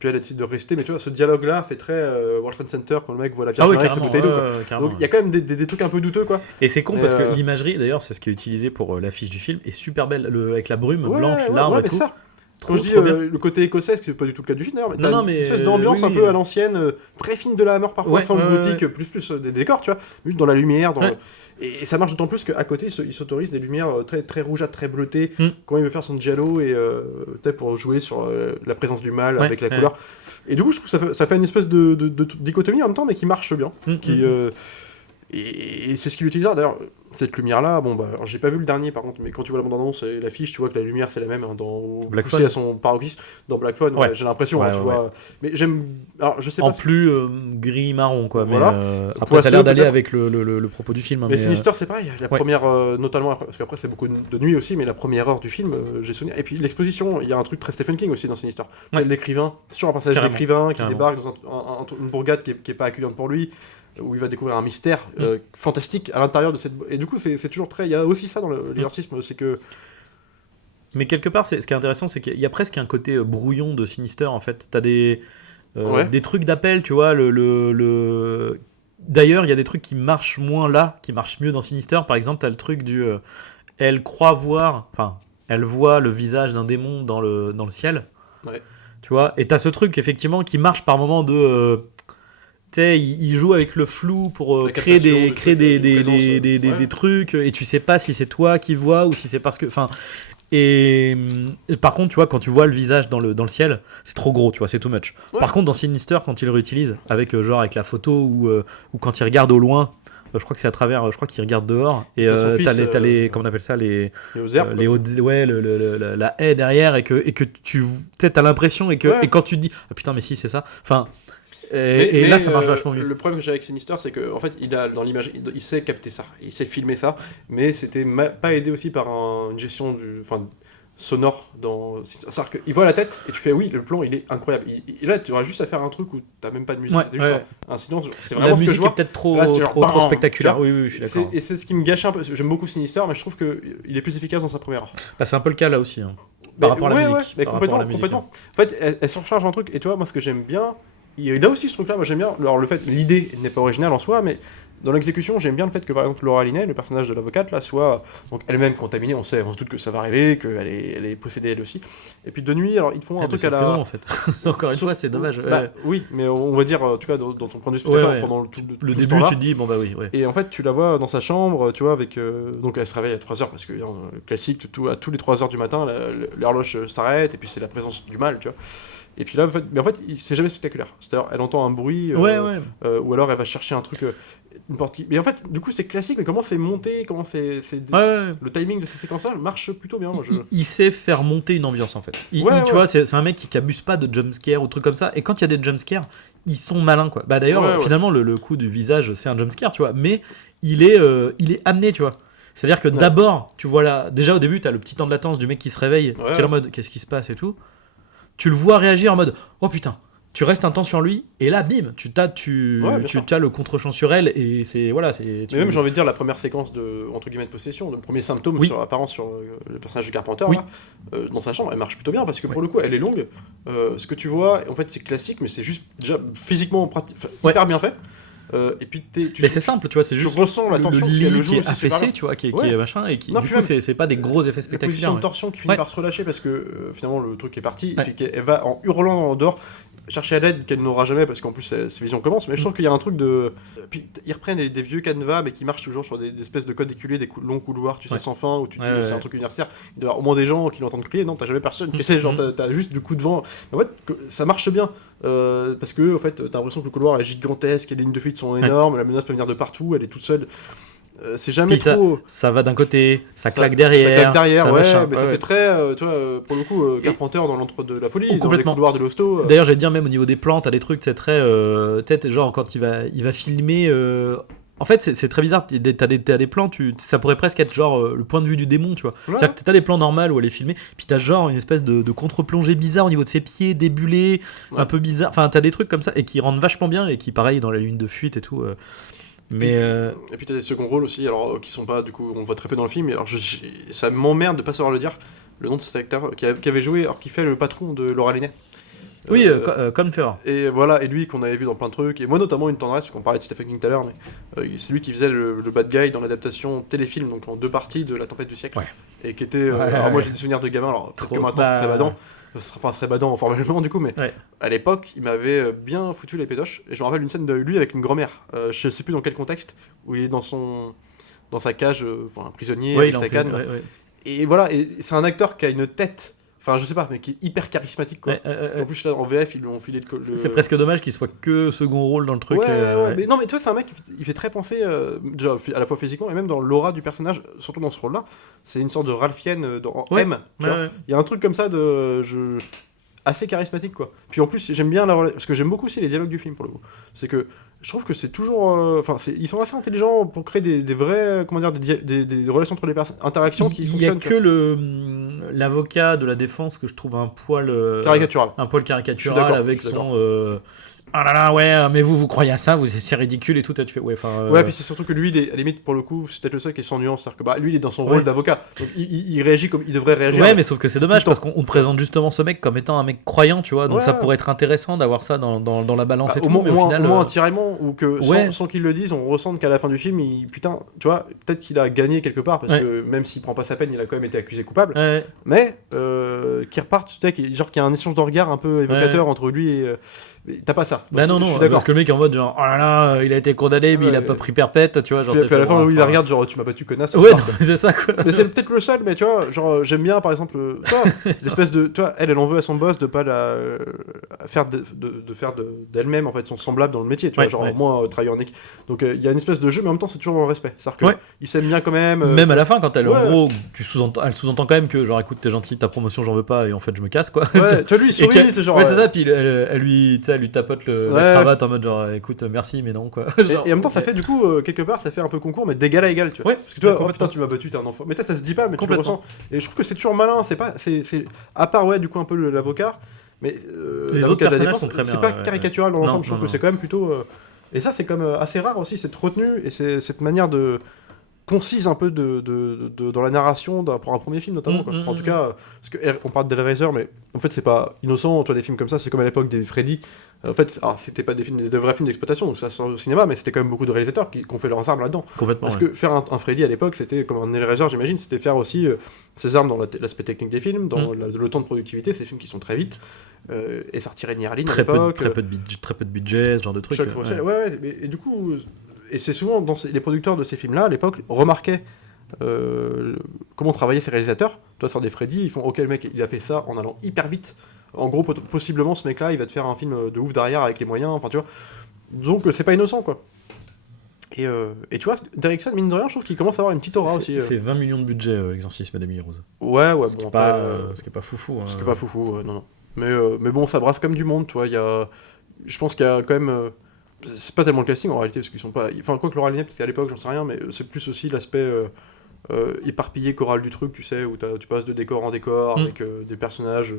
Puis elle décide de rester, mais tu vois, ce dialogue là fait très World Trade Center quand le mec voit la Vierge Marie avec sa bouteille d'eau, donc il y a quand même des trucs un peu douteux, quoi. Et c'est con parce que l'imagerie, d'ailleurs, c'est ce qui est utilisé pour l'affiche du film, est super belle, avec la brume blanche, l'arbre et tout. Quand je dis trop bien. le côté écossais, c'est pas du tout le cas du film d'ailleurs, mais Non, t'as non, une mais, espèce d'ambiance oui, un oui. peu à l'ancienne, très film de la Hammer parfois, Ouais, sans le ouais, gothique, plus des décors, tu vois, juste dans la lumière, Ouais. Et ça marche d'autant plus qu'à côté, il s'autorise des lumières très, très rougeâtres, très bleutées, Mm. quand il veut faire son giallo, et peut-être pour jouer sur la présence du mal Ouais, avec la ouais. couleur. Et du coup, je trouve que ça fait une espèce de dichotomie en même temps, mais qui marche bien. Et c'est ce qu'il utilise. D'ailleurs, cette lumière-là, bon, bah, alors, j'ai pas vu le dernier par contre, mais quand tu vois la bande-annonce et l'affiche, tu vois que la lumière c'est la même dans Black poussée Phone. à son paroxysme. Dans Black Phone, Ouais. j'ai l'impression, Ouais, tu ouais, vois. Mais j'aime. Alors, je sais En pas. plus gris-marron, quoi. Voilà. Mais, après, Poisseux, ça a l'air d'aller peut-être. avec le propos du film. Hein, Mais Sinister, c'est pareil. La Ouais. première, notamment, parce qu'après, c'est beaucoup de nuit aussi, mais la première heure du film, j'ai souvenir. Et puis l'exposition, il y a un truc très Stephen King aussi dans Sinister. Ouais. L'écrivain, c'est toujours un passage Carrément. d'écrivain qui Carrément. débarque dans une bourgade qui est pas accueillante pour lui, où il va découvrir un mystère fantastique à l'intérieur de cette. Et du coup, c'est toujours très. Il y a aussi ça dans l'exorcisme, c'est que. Mais quelque part, ce qui est intéressant, c'est qu'il y a presque un côté brouillon de Sinister, en fait. T'as des trucs d'appel, tu vois. D'ailleurs, il y a des trucs qui marchent moins là, qui marchent mieux dans Sinister. Par exemple, t'as le truc du... elle croit voir... Enfin, elle voit le visage d'un démon dans le ciel. Ouais. Tu vois. Et t'as ce truc, effectivement, qui marche par moment de... tu sais, il joue avec le flou pour La créer des captation de présence, ouais. des trucs, et tu sais pas si c'est toi qui vois ou si c'est parce que... Enfin... Et par contre, tu vois, quand tu vois le visage dans le ciel, c'est trop gros, tu vois, c'est too much. Ouais. Par contre, dans Sinister, quand il le réutilise, avec avec la photo ou quand il regarde au loin, je crois que c'est à travers, je crois qu'il regarde dehors, et T'as son t'as fils, les, comment on appelle ça, les aux herbes, les hautes, ouais, la haie derrière, et que tu t'as l'impression, et quand tu te dis, ah putain, mais si, c'est ça, enfin. Et là, ça marche vachement mieux. Le problème que j'ai avec Sinister, c'est qu'en fait, il a dans l'image, il sait capter ça, il sait filmer ça, mais c'était pas aidé aussi par une gestion sonore dans. C'est-à-dire qu'il voit la tête et tu fais oui, le plan il est incroyable. Et là, tu auras juste à faire un truc où t'as même pas de musique, Ouais, c'était juste ouais. un silence. C'est La vraiment ce que musique je vois. est peut-être trop, Là, c'est genre, trop bam, spectaculaire. tu vois. Oui, je suis d'accord. Et c'est ce qui me gâche un peu. J'aime beaucoup Sinister, mais je trouve qu'il est plus efficace dans sa première heure. Bah, c'est un peu le cas là aussi. Hein. Par rapport à la musique. Ouais, mais Par rapport à la musique, complètement. En fait, elle surcharge un truc. Et tu vois, moi, ce que j'aime bien, il a aussi ce truc-là. Moi, j'aime bien. Alors, l'idée n'est pas originale en soi, mais dans l'exécution, j'aime bien le fait que, par exemple, Laura Linney, le personnage de l'avocate, là, soit donc elle-même contaminée. On se doute que ça va arriver, qu'elle est possédée elle aussi. Et puis de nuit, alors ils te font un truc à la. Non, en fait. Encore une fois, c'est dommage. Bah, oui, mais on va dire, tu vois, dans ton point de vue spectateur, Ouais. pendant tout Le ce début, temps-là. tu te dis, bon bah oui. Ouais. Et en fait, tu la vois dans sa chambre, tu vois, avec. Donc elle se réveille à 3h, parce que le classique, à tous les 3h du matin, l'horloge s'arrête, et puis c'est la présence du mal, tu vois. Et puis là, en fait, c'est jamais spectaculaire. C'est-à-dire, elle entend un bruit, ou alors elle va chercher un truc, une porte qui. Mais en fait, du coup, c'est classique, mais comment c'est monté, le timing de ces séquences-là marche plutôt bien. Moi, Il sait faire monter une ambiance en fait. Tu vois, c'est un mec qui abuse pas de jumpscare ou trucs comme ça. Et quand il y a des jumpscares, ils sont malins quoi. Bah d'ailleurs, finalement, le coup du visage, c'est un jumpscare, tu vois. Mais il est amené, tu vois. C'est-à-dire que d'abord, tu vois là, déjà au début, t'as le petit temps de latence du mec qui se réveille, qui est en mode qu'est-ce qui se passe et tout. Tu le vois réagir en mode oh putain. Tu restes un temps sur lui et là bim, tu as le contre-champ sur elle et c'est voilà, c'est. Mais même j'ai envie de dire la première séquence de entre guillemets de possession, le premier symptôme apparent sur le personnage de Carpenter là, dans sa chambre, elle marche plutôt bien parce que pour le coup elle est longue. Ce que tu vois, en fait c'est classique, mais c'est juste déjà physiquement hyper bien fait. Et puis mais c'est simple, tu vois, c'est juste tu ressens la tension parce qu'elle le joue qui est aussi affaissé, tu vois, qui est machin et qui du coup c'est pas des gros effets spectaculaires. La position de torsion qui finit par se relâcher parce que finalement le truc est parti et puis qu'elle va en hurlant en dehors chercher à l'aide qu'elle n'aura jamais parce qu'en plus ses visions commencent, mais je trouve qu'il y a un truc de. Puis ils reprennent des vieux canevas mais qui marchent toujours sur des espèces de codes éculés, des longs couloirs, tu sais, sans fin, où tu dis c'est un truc universitaire, il doit y avoir au moins des gens qui l'entendent crier, non, t'as jamais personne, tu sais, genre t'as juste du coup de vent. En fait, ça marche bien parce que en fait, t'as l'impression que le couloir est gigantesque, les lignes de fuite sont énormes, la menace peut venir de partout, elle est toute seule. C'est jamais puis trop. Ça va d'un côté, ça claque derrière. Ça claque derrière, ça ouais, mais ça fait très, tu vois, pour le coup, Carpenter dans l'entre de la folie, dans les couloirs de l'hosto. D'ailleurs, j'allais dire, même au niveau des plans, t'as des trucs, c'est très. Peut-être, genre, quand il va filmer. En fait, c'est très bizarre. T'as des plans, ça pourrait presque être genre le point de vue du démon, tu vois. Ouais. C'est-à-dire que t'as des plans normaux où elle est filmée, puis t'as genre une espèce de contre-plongée bizarre au niveau de ses pieds, débulés, un peu bizarre. Enfin, t'as des trucs comme ça et qui rendent vachement bien et qui, pareil, dans la ligne de fuite et tout. Mais et puis t'as des seconds rôles aussi, alors qui sont pas, du coup, on voit très peu dans le film, mais alors ça m'emmerde de pas savoir le dire, le nom de cet acteur qui avait joué, alors qui fait le patron de Laura Linney. Oui, Confer. Et voilà, et lui qu'on avait vu dans plein de trucs, et moi notamment une tendresse, parce qu'on parlait de Stephen King tout à l'heure, mais c'est lui qui faisait le bad guy dans l'adaptation téléfilm, donc en 2 parties de La Tempête du siècle, et qui était, alors moi j'ai des souvenirs de gamin, alors que maintenant ça serait badant. enfin, serait badant formellement du coup, mais Ouais. à l'époque, il m'avait bien foutu les pédoches. Et je me rappelle une scène de lui avec une grand-mère. Je sais plus dans quel contexte, où il est dans sa cage, un prisonnier Ouais, avec il en sa fait- canne. ouais, ouais. Et voilà, et c'est un acteur qui a une tête, enfin je sais pas, mais qui est hyper charismatique quoi. Ouais. En plus là en VF ils lui ont filé C'est presque dommage qu'il soit que second rôle dans le truc. Ouais, ouais. mais non, mais tu vois, c'est un mec, il fait très penser, déjà, à la fois physiquement et même dans l'aura du personnage, surtout dans ce rôle-là. C'est une sorte de Ralph Fiennes dans Ouais, M, tu ouais, vois. ouais. Il y a un truc comme ça assez charismatique, quoi. Puis en plus, j'aime bien parce que j'aime beaucoup aussi les dialogues du film, pour le coup. C'est que je trouve que c'est toujours. Ils sont assez intelligents pour créer des vrais. Comment dire, des relations entre les personnes, interactions qui Il y a fonctionnent. que l'avocat de la défense que je trouve un poil Caricatural. un poil Je suis caricatural d'accord, avec je suis son ah là là ouais mais vous croyez à ça, c'est ridicule et tout, tu fais ouais enfin Ouais, puis c'est surtout que lui, à la limite, pour le coup, c'est peut-être le seul qui est sans nuance. C'est-à-dire que lui, il est dans son Ouais. rôle d'avocat. Donc il réagit comme il devrait réagir. ouais, mais sauf que c'est tout dommage le temps. parce qu'on te présente justement ce mec comme étant un mec croyant, tu vois, donc Ouais, ça ouais. pourrait être intéressant d'avoir ça dans la balance et Au tout, moins, mais au final au moins un tiraillement, ou que ouais. sans qu'il le dise, on ressente qu'à la fin du film, putain, tu vois, peut-être qu'il a gagné quelque part, parce Ouais. que même s'il prend pas sa peine, il a quand même été accusé coupable. ouais. Mais qu'il reparte, tu sais, qu'il y a un échange de regards un peu évocateur entre lui et. Mais t'as pas ça. Donc, Bah non, je suis non, d'accord. parce que le mec est en mode genre, oh là là, il a été condamné, mais il a Ouais. pas pris perpète, tu vois. Genre, Puis t'as à la fait, fin, bon, où il la enfin, regarde, genre, tu m'as battu, connasse. Ouais, c'est non, pas, quoi. mais c'est ça quoi. Mais c'est peut-être le seul, mais tu vois, genre, j'aime bien, par exemple, tu vois, l'espèce de. Tu vois, elle en veut à son boss de pas la. faire d'elle-même, en fait, son semblable dans le métier, tu vois, Ouais, genre, ouais. au moins, travailler en équipe. Donc, il y a une espèce de jeu, mais en même temps, c'est toujours dans le respect. C'est-à-dire que Ouais. il s'aime bien quand même. Même à la fin, quand elle, en ouais. gros, elle sous-entend quand même que, genre, écoute, t'es gentil, ta promotion, j'en veux pas, et en fait, je me casse, quoi. Ouais, tu vois, lui, il Et sourit, qu'elle- tu sais, genre. ouais, c'est ça, puis elle lui tapote la Ouais. cravate en mode genre, écoute, merci, mais non, quoi. Et, Genre, et en même temps, ça fait du coup, quelque part, ça fait un peu concours, mais d'égal à égal, tu vois. Ouais, Parce que tu vois, ouais, oh complètement. putain, tu m'as battu, t'es un enfant. Mais ça se dit pas, mais tu le Complètement. ressens. Et je trouve que c'est toujours malin, à part, ouais, du coup, un peu l'avocat, mais Les l'avocat autres de la personnages défense, sont très bien, c'est pas ouais, caricatural dans ouais. l'ensemble, Non, je trouve non, que c'est quand même plutôt. Et ça, c'est comme assez rare aussi, cette retenue et cette manière de. Concise un peu dans la narration pour un premier film notamment quoi. Enfin, en tout cas parce que on parle d'Hellraiser mais en fait c'est pas innocent, tu vois, des films comme ça c'est comme à l'époque des Freddy en fait alors, c'était pas des vrais films d'exploitation donc ça sort au cinéma mais c'était quand même beaucoup de réalisateurs qui ont fait leurs armes là-dedans complètement. parce Ouais. que faire un Freddy à l'époque c'était comme un Hellraiser j'imagine, c'était faire aussi ses armes dans l'aspect technique des films, dans le temps de productivité, ces films qui sont très vite et sortir Rennie Harlin à Très peu l'époque de budget, ce genre de truc. Chuck Russell, ouais, et du coup, et c'est souvent les producteurs de ces films-là à l'époque remarquaient comment travaillaient ces réalisateurs. Tu vois, sur des Freddy, ils font ok, le mec il a fait ça en allant hyper vite. En gros, possiblement ce mec-là il va te faire un film de ouf derrière avec les moyens, enfin tu vois. Donc c'est pas innocent quoi. Et tu vois, Derrickson, mine de rien, je trouve qu'il commence à avoir une petite aura aussi. C'est 20 millions de budget, l'exorcisme d'Emily Rose. Ouais, Ce qui bon, est pas, après, ce qui est pas foufou. ce qui est pas foufou, non. Mais bon, ça brasse comme du monde, tu vois. Je pense qu'il y a quand même. C'est pas tellement le casting en réalité, parce qu'ils sont pas. Enfin, quoi que Laura Linney, peut-être qu'à l'époque, j'en sais rien, mais c'est plus aussi l'aspect éparpillé choral du truc, tu sais, où tu passes de décor en décor, avec des personnages.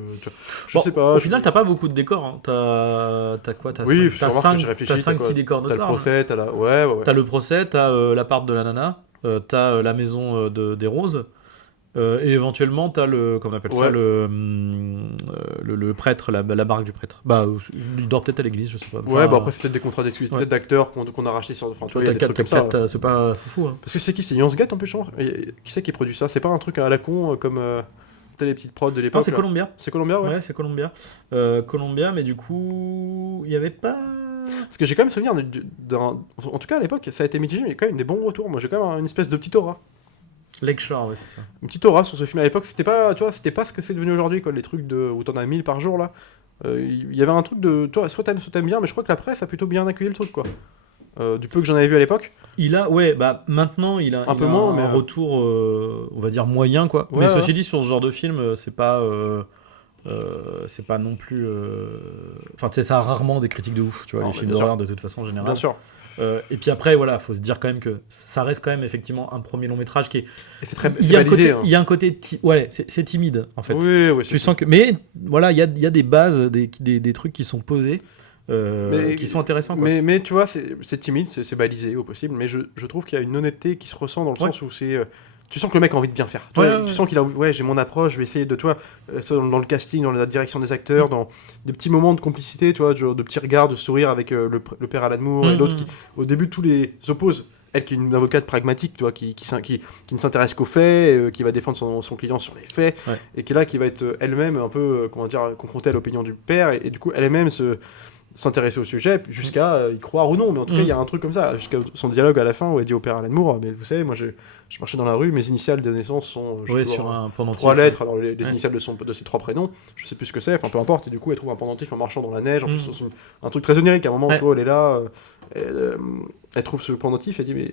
Je sais pas. Au final, t'as pas beaucoup de décors. Hein. T'as quoi? Oui, T'as je remarque que j'ai réfléchi. 5-6 décors T'as le notoires. procès, t'as la. Ouais. T'as le procès, t'as l'appart de la nana, t'as la maison des roses, et éventuellement t'as comment on appelle ça, Ouais. le prêtre, la barque du prêtre. Bah, il dort peut-être à l'église, je sais pas. Ouais, bah après, c'est peut-être des contrats d'exclusivité ouais. d'acteurs qu'on a rachetés sur. Enfin, tu vois, il y a des t'as trucs comme ça. 4, c'est pas fou. Hein. Parce que c'est qui? C'est Lionsgate en plus, je pense. Qui c'est qui produit ça? C'est pas un truc à la con comme les petites prods de l'époque. Non, c'est là. Columbia. C'est Columbia, ouais. Ouais, c'est Columbia. Columbia, mais du coup, il y avait pas. Parce que j'ai quand même souvenir en tout cas à l'époque, ça a été mitigé, mais il y a quand même des bons retours. Moi j'ai quand même une espèce de petite aura. Lakeshore, ouais, c'est ça. Une petite aura sur ce film à l'époque. C'était pas, tu vois, c'était pas ce que c'est devenu aujourd'hui, quoi. Les trucs où t'en as 1000 par jour là. Il y avait un truc de. Toi, soit t'aimes bien, mais je crois que la presse a plutôt bien accueilli le truc, quoi. Du peu que j'en avais vu à l'époque. Maintenant il a Un peu il a moins, un mais retour, on va dire moyen, quoi. Ouais, mais ouais. ceci dit, sur ce genre de film, c'est pas non plus. Enfin, tu sais, ça a rarement des critiques de ouf, tu vois, Non, les mais films bien d'horreur de toute façon en général. Bien sûr. Et puis après, voilà, faut se dire quand même que ça reste quand même effectivement un premier long métrage qui est. Et c'est très Il y a un balisé, côté, il y a un côté, ouais, c'est timide en fait. Oui, Tu sens que, mais voilà, il y a des bases, des trucs qui sont posés, Mais- qui sont intéressants. Quoi. Mais tu vois, c'est timide, c'est balisé au possible, mais je trouve qu'il y a une honnêteté qui se ressent dans le Ouais. sens où c'est. Tu sens que le mec a envie de bien faire. Tu Ouais, vois, ouais, tu ouais. sens qu'il a. Ouais, j'ai mon approche, je vais essayer de. Toi, dans le casting, dans la direction des acteurs, dans des petits moments de complicité, tu vois, genre de petits regards, de sourire avec le père Alan Moore et l'autre qui. Au début, tous les opposent. elle qui est une avocate pragmatique, tu vois, qui ne s'intéresse qu'aux faits, qui va défendre son client sur les faits, et qui est là, qui va être elle-même un peu, confrontée à l'opinion du père, et du coup, elle-même s'intéresser au sujet, jusqu'à y croire ou non, mais en tout cas, il y a un truc comme ça, jusqu'à son dialogue à la fin, où elle dit au père Alan Moore, mais vous savez, moi, je marchais dans la rue, mes initiales de naissance sont sur un pendentif. 3 lettres, alors les initiales de ses 3 prénoms, je sais plus ce que c'est, enfin peu importe, et du coup elle trouve un pendentif en marchant dans la neige, en plus c'est un truc très onirique, à un moment tu vois, elle est là, elle trouve ce pendentif, elle dit, mais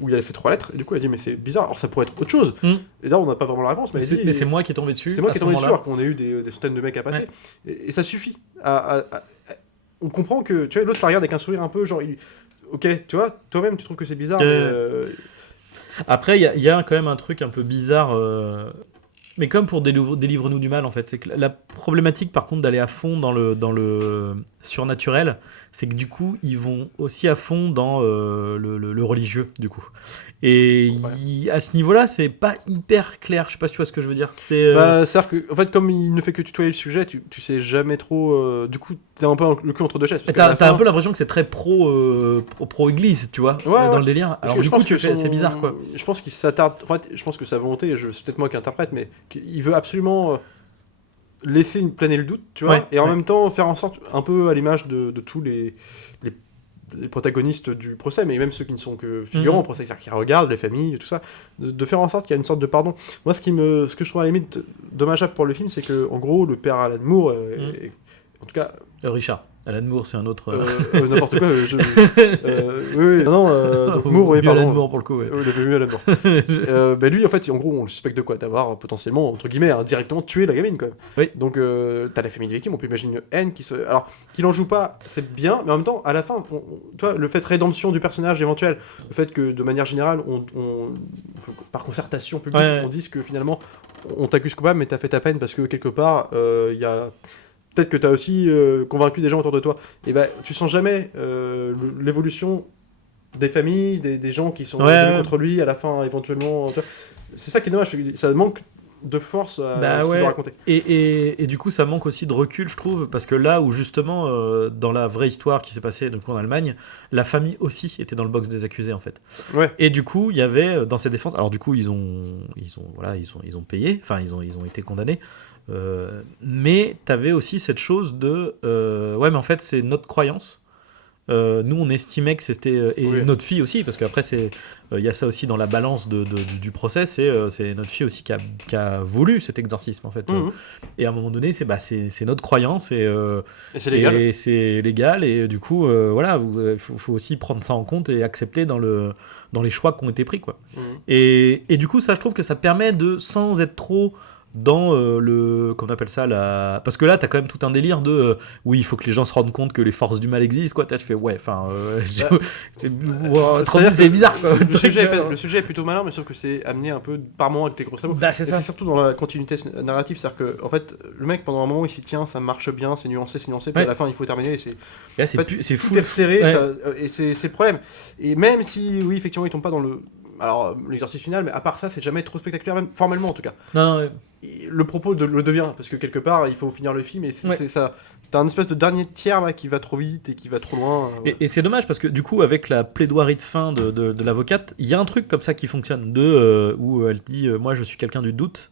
où il y a ces 3 lettres, et du coup elle dit, mais c'est bizarre, alors ça pourrait être autre chose, et là on n'a pas vraiment la réponse, mais c'est moi qui est tombé dessus, c'est moi qui est tombé dessus, alors qu'on a eu des centaines de mecs à passer, et ça suffit, on comprend que, tu vois, l'autre la regarde avec un sourire un peu, genre, ok, tu vois, toi-même tu trouves que c'est bizarre, mais... Après, il y a quand même un truc un peu bizarre, mais comme pour Délivre-nous du mal, en fait. C'est que la problématique, par contre, d'aller à fond dans le surnaturel, c'est que du coup, ils vont aussi à fond dans le religieux, du coup. Et à ce niveau-là, c'est pas hyper clair. Je sais pas si tu vois ce que je veux dire. C'est-à-dire que, en fait, comme il ne fait que tutoyer le sujet, tu sais jamais trop. Du coup, t'es un peu le cul entre deux chaises. T'as un peu l'impression que c'est très pro-église, tu vois, dans le délire. Alors, du coup, c'est bizarre, quoi. Je pense qu'il s'attarde. En fait, je pense que sa volonté, c'est peut-être moi qui interprète, mais il veut absolument laisser planer le doute, tu vois, et en même temps faire en sorte, un peu à l'image de tous les protagonistes du procès, mais même ceux qui ne sont que figurants au procès, c'est-à-dire qui regardent les familles, tout ça, de faire en sorte qu'il y a une sorte de pardon. Moi, ce que je trouve à la limite dommageable pour le film, c'est que, en gros, le père Alan Moore, en tout cas... Richard. Alan Moore, c'est un autre... n'importe quoi. Oui, donc Moore, oui, pardon. Alan Moore, pour le coup, il avait vu Alan Moore. Lui, en fait, en gros, on le suspecte de quoi ? D'avoir potentiellement, entre guillemets, indirectement tué la gamine, quand même. Oui. Donc, t'as la famille des victimes, on peut imaginer une haine Alors, qu'il en joue pas, c'est bien, mais en même temps, à la fin, toi, le fait de rédemption du personnage éventuel, le fait que, de manière générale, par concertation publique, on dise que, finalement, on t'accuse coupable, mais t'as fait ta peine parce que, quelque part, il y a... Peut-être que tu as aussi convaincu des gens autour de toi. Et tu sens jamais l'évolution des familles, des gens qui sont contre lui à la fin, éventuellement. C'est ça qui est dommage, ça manque de force à ce qu'il veut raconter. Et du coup, ça manque aussi de recul, je trouve, parce que là où justement, dans la vraie histoire qui s'est passée donc, en Allemagne, la famille aussi était dans le box des accusés, en fait. Ouais. Et du coup, il y avait dans ces défenses, alors du coup, ils ont payé, enfin, ils ont été condamnés. Mais t'avais aussi cette chose de mais en fait c'est notre croyance, nous on estimait que c'était notre fille aussi, parce qu'après il y a ça aussi dans la balance du procès, c'est notre fille aussi qui a voulu cet exorcisme en fait. Et à un moment donné c'est notre croyance et c'est légal et du coup faut aussi prendre ça en compte et accepter dans les choix qui ont été pris, quoi. Et du coup ça, je trouve que ça permet de, sans être trop dans comment on appelle ça, parce que là t'as quand même tout un délire de oui, il faut que les gens se rendent compte que les forces du mal existent, quoi. Tu fais c'est bizarre, quoi. Le sujet est plutôt malin, mais sauf que c'est amené un peu par moment avec les gros sabots. C'est ça. C'est surtout dans la continuité narrative, c'est-à-dire que en fait le mec pendant un moment il s'y tient, ça marche bien, c'est nuancé, puis à la fin il faut terminer et c'est fou, serré, et c'est le problème. Et même si oui effectivement il tombe pas dans l'exercice final, mais à part ça c'est jamais trop spectaculaire, même formellement en tout cas. Non. Le propos le devient, parce que quelque part il faut finir le film et c'est ça. T'as un espèce de dernier tiers là qui va trop vite et qui va trop loin. Et c'est dommage parce que du coup avec la plaidoirie de fin de l'avocate, il y a un truc comme ça qui fonctionne, où elle dit moi je suis quelqu'un du doute,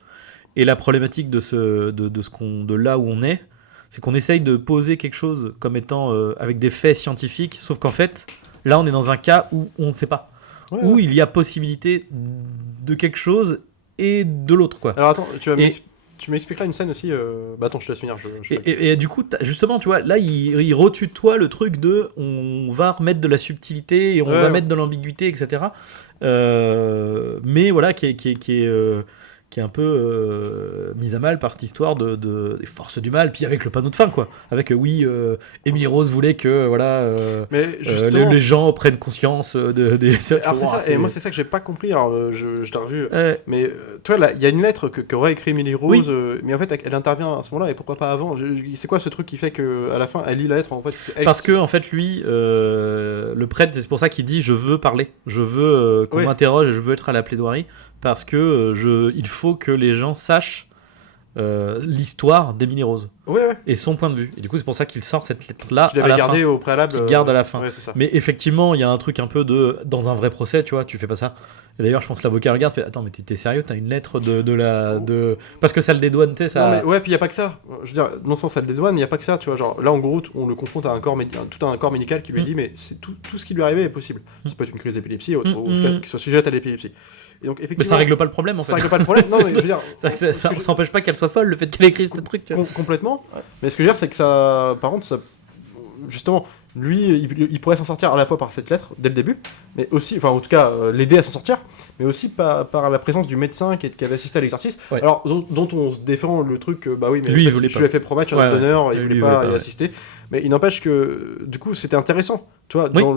et la problématique de là où on est, c'est qu'on essaye de poser quelque chose comme étant avec des faits scientifiques, sauf qu'en fait là on est dans un cas où on ne sait pas, où il y a possibilité de quelque chose et de l'autre, quoi. Alors attends, tu m'expliqueras une scène aussi. Attends, je te laisse finir. Et du coup, justement, tu vois, là, il retutoie le truc de on va remettre de la subtilité et on va mettre de l'ambiguïté, etc. Mais voilà, qui est un peu mise à mal par cette histoire des forces du mal, puis avec le panneau de fin, quoi. Avec Emily Rose voulait que les gens prennent conscience Alors c'est ça, et moi c'est ça que j'ai pas compris. Alors je l'ai revu, mais toi là, il y a une lettre qu'aurait écrit Emily Rose, mais en fait elle intervient à ce moment-là, et pourquoi pas avant? C'est quoi ce truc qui fait que à la fin elle lit la lettre en fait? Parce que en fait lui, le prêtre, c'est pour ça qu'il dit je veux parler, je veux qu'on m'interroge, je veux être à la plaidoirie. Parce que il faut que les gens sachent l'histoire d'Emily Rose. Ouais, ouais. et son point de vue. Et du coup, c'est pour ça qu'il sort cette lettre-là Tu à l'avais la gardé fin. au préalable. Qu'il garde à la fin. Ouais, c'est ça. Mais effectivement, il y a un truc un peu de dans un vrai procès, tu vois, tu fais pas ça. Et d'ailleurs, je pense que l'avocat regarde, fait attends, mais t'es sérieux, t'as une lettre de parce que ça le dédouane, tu sais, ça. Non, mais ouais, puis il y a pas que ça. Je veux dire, non sens ça le dédouane, mais il y a pas que ça, tu vois. Genre là, en gros, on le confronte à tout un corps médical qui lui dit, mais c'est tout ce qui lui est arrivé est possible. Ça peut être une crise d'épilepsie, ou en tout cas, qu'il soit sujet à l'épilepsie. Et donc, effectivement, Mais ça règle pas le problème en fait. ça règle pas le problème. Non, mais je veux dire, Ça empêche pas qu'elle soit folle, le fait qu'elle écrit ce truc. complètement. Mais ce que je veux dire, c'est que ça, par contre, ça, justement, lui, il pourrait s'en sortir à la fois par cette lettre dès le début, mais aussi, enfin, en tout cas, l'aider à s'en sortir, mais aussi par la présence du médecin qui avait assisté à l'exercice. Ouais. Alors, dont on se défend le truc, bah oui, mais Lui, il en fait, voulait je pas. lui ai fait promettre sur Ouais, le donneur, ouais. il Lui, voulait il pas voulait y pas, assister. Mais il n'empêche que, du coup, c'était intéressant. Tu vois, Oui. dans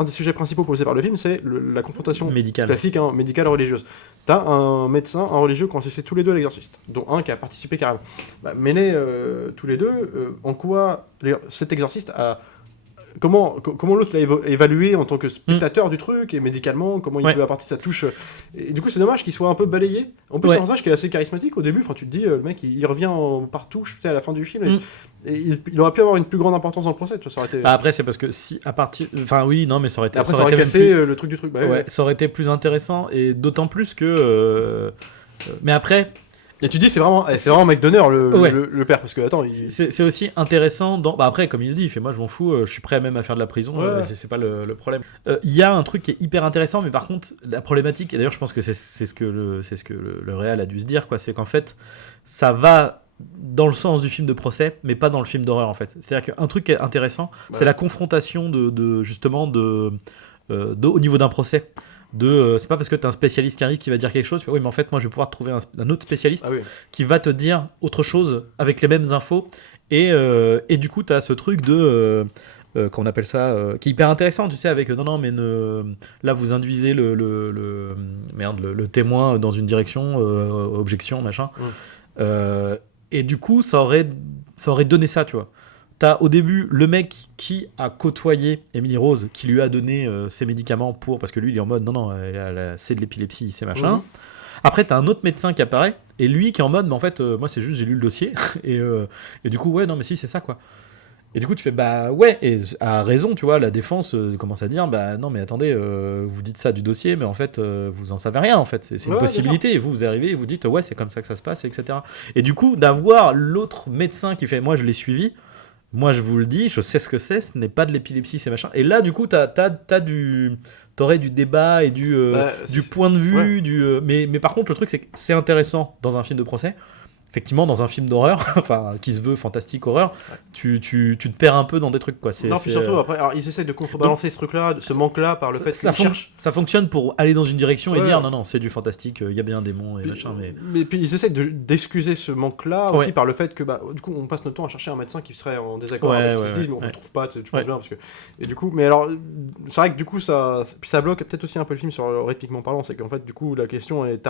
un des sujets principaux posés par le film, c'est la confrontation Médical. classique, hein, médicale-religieuse. T'as un médecin, un religieux qui ont assisté tous les deux à l'exercice, dont un qui a participé carrément. Bah, mêlés tous les deux, en quoi cet exorciste a... Comment l'autre l'a évalué en tant que spectateur du truc, et médicalement, comment il Ouais. peut apporter sa touche. Et du coup, c'est dommage qu'il soit un peu balayé. En plus, Ouais. c'est un personnage qui est assez charismatique au début. Enfin, tu te dis, le mec, il revient par touche, tu sais, à la fin du film, et il aurait pu avoir une plus grande importance dans le procès. Tu vois, ça aurait été... Bah, après, c'est parce que si à partir. Enfin, oui, non, mais ça aurait été. Et après, ça ça aurait été même cassé plus- le truc du truc. Bah, Ouais, ouais. ça aurait été plus intéressant, et d'autant plus que. Mais après, Et tu dis, c'est vraiment mec d'honneur, Ouais. le père, parce que, attends, il... c'est aussi intéressant dans. Bah après, comme il le dit, il fait moi je m'en fous, je suis prêt même à faire de la prison, Ouais. c'est pas le problème. Il y a un truc qui est hyper intéressant, mais par contre, la problématique, et d'ailleurs je pense que c'est ce que le réal a dû se dire, quoi, c'est qu'en fait, ça va dans le sens du film de procès, mais pas dans le film d'horreur en fait. C'est-à-dire qu'un truc qui est intéressant, c'est la confrontation justement au niveau d'un procès. C'est pas parce que t'es un spécialiste qui arrive qui va dire quelque chose, tu fais oui mais en fait moi je vais pouvoir trouver un autre spécialiste Ah oui. qui va te dire autre chose avec les mêmes infos, et du coup t'as ce truc qu'on appelle ça, qui est hyper intéressant, tu sais, avec non mais là vous induisez le témoin dans une direction, objection machin. Et du coup ça aurait donné ça, tu vois. T'as au début le mec qui a côtoyé Emily Rose, qui lui a donné ses médicaments parce que lui il est en mode non c'est de l'épilepsie, c'est machin. Après t'as un autre médecin qui apparaît, et lui qui est en mode mais en fait moi c'est juste j'ai lu le dossier et du coup ouais non mais si c'est ça quoi. Et du coup tu fais bah ouais, et à raison, tu vois, la défense commence à dire bah non mais attendez, vous dites ça du dossier mais en fait vous en savez rien en fait, c'est une Ouais, possibilité, et vous arrivez et vous dites ouais c'est comme ça que ça se passe, etc. Et du coup d'avoir l'autre médecin qui fait moi je l'ai suivi, moi je vous le dis, je sais ce que c'est, ce n'est pas de l'épilepsie, c'est machin. Et là du coup t'aurais du débat et du point de vue, mais par contre le truc c'est que c'est intéressant dans un film de procès. Effectivement, dans un film d'horreur, enfin qui se veut fantastique horreur, tu te perds un peu dans des trucs quoi. Non, puis surtout après, alors, ils essaient de contrebalancer ce truc-là, ce manque-là, par le fait qu'ils cherchent. Ça fonctionne pour aller dans une direction et Ouais. dire non c'est du fantastique, il y a bien un démon et machin, mais puis ils essaient d'excuser ce manque-là aussi Ouais. par le fait que bah, du coup on passe notre temps à chercher un médecin qui serait en désaccord Ouais, avec ce qu'ils ouais, se disent, mais on ouais. ne trouve pas, tu penses Ouais. bien, parce que... Et du coup, mais alors, c'est vrai que du coup ça bloque peut-être aussi un peu le film sur rythmiquement parlant, c'est qu'en fait du coup la question est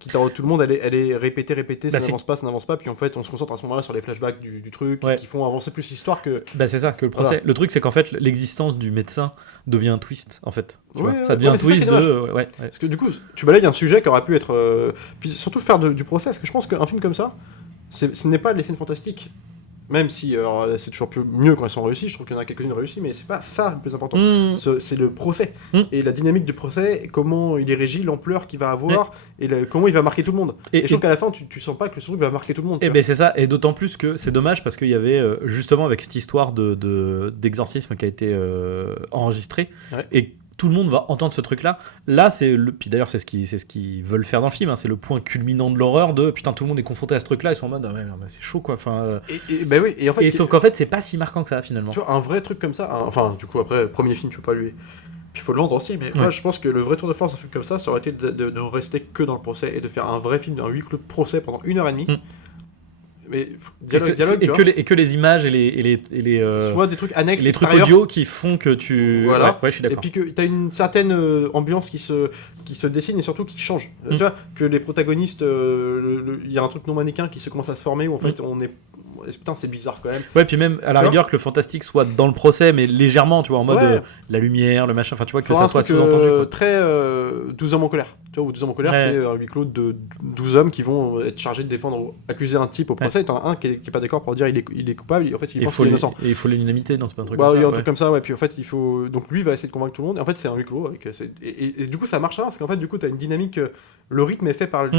qui taraude tout le monde, elle est répétée, Bah, ça n'avance pas, puis en fait on se concentre à ce moment-là sur les flashbacks du truc, Ouais. qui font avancer plus l'histoire que... bah c'est ça que le procès. Voilà. Le truc c'est qu'en fait l'existence du médecin devient un twist en fait. Tu Ouais, vois. ouais, Ça devient ouais, un c'est ça qui twist est de dommage. ouais. Parce que du coup, tu balayes un sujet qui aurait pu être... Puis surtout faire du procès, parce que je pense qu'un film comme ça, ce n'est pas les scènes fantastiques, même si alors, c'est toujours mieux quand elles sont réussies, je trouve qu'il y en a quelques-unes réussies, mais c'est pas ça le plus important. C'est le procès. Et la dynamique du procès, comment il est régi, l'ampleur qu'il va avoir, et comment il va marquer tout le monde. Et je trouve qu'à la fin, tu sens pas que le truc va marquer tout le monde. Et ben c'est ça, et d'autant plus que c'est dommage parce qu'il y avait justement avec cette histoire d'exorcisme qui a été enregistrée, Ouais. et tout le monde va entendre ce truc-là. Là, puis d'ailleurs, c'est ce qu'ils veulent faire dans le film, hein, c'est le point culminant de l'horreur de putain, tout le monde est confronté à ce truc-là, ils sont en mode ah ouais, mais c'est chaud quoi. Enfin, Ben oui, et en fait... et sauf qu'en fait, c'est pas si marquant que ça finalement. Tu vois, un vrai truc comme ça, enfin, du coup, après, premier film, tu peux pas lui... Puis il faut le vendre aussi, mais moi, je pense que le vrai tour de force d'un film comme ça aurait été de rester que dans le procès, et de faire un vrai film d'un huis clos de procès pendant 1h30. Mais dialogue, tu vois. Et que les images et les Soit des trucs annexes, les trucs extérieurs. audio qui font que tu... Voilà. Ouais, je suis Et d'accord. puis que tu as une certaine ambiance qui se dessine et surtout qui change. Tu vois, que les protagonistes, il y a un truc non mannequin qui se commence à se former où en fait on est... Putain, c'est bizarre quand même. Ouais, puis même à la rigueur que le fantastique soit dans le procès, mais légèrement, tu vois, en mode Ouais. la lumière, le machin, enfin tu vois, que Faudra ça soit un truc, sous-entendu. Quoi. très 12 hommes en colère. Tu tu vois, ou 2 hommes en colère, Ouais. c'est un huis clos de 12 hommes qui vont être chargés de défendre, accuser un type au procès, t'en as un qui est pas d'accord pour dire il est coupable, en fait il pense qu'il est innocent. Et il faut l'unanimité, non, c'est pas un truc Bah, comme il y ça. a un truc comme ça, ouais, puis en fait il faut. Donc lui va essayer de convaincre tout le monde, et en fait c'est un huis clos, et du coup ça marche, parce qu'en fait du coup t'as une dynamique, le rythme est fait par tu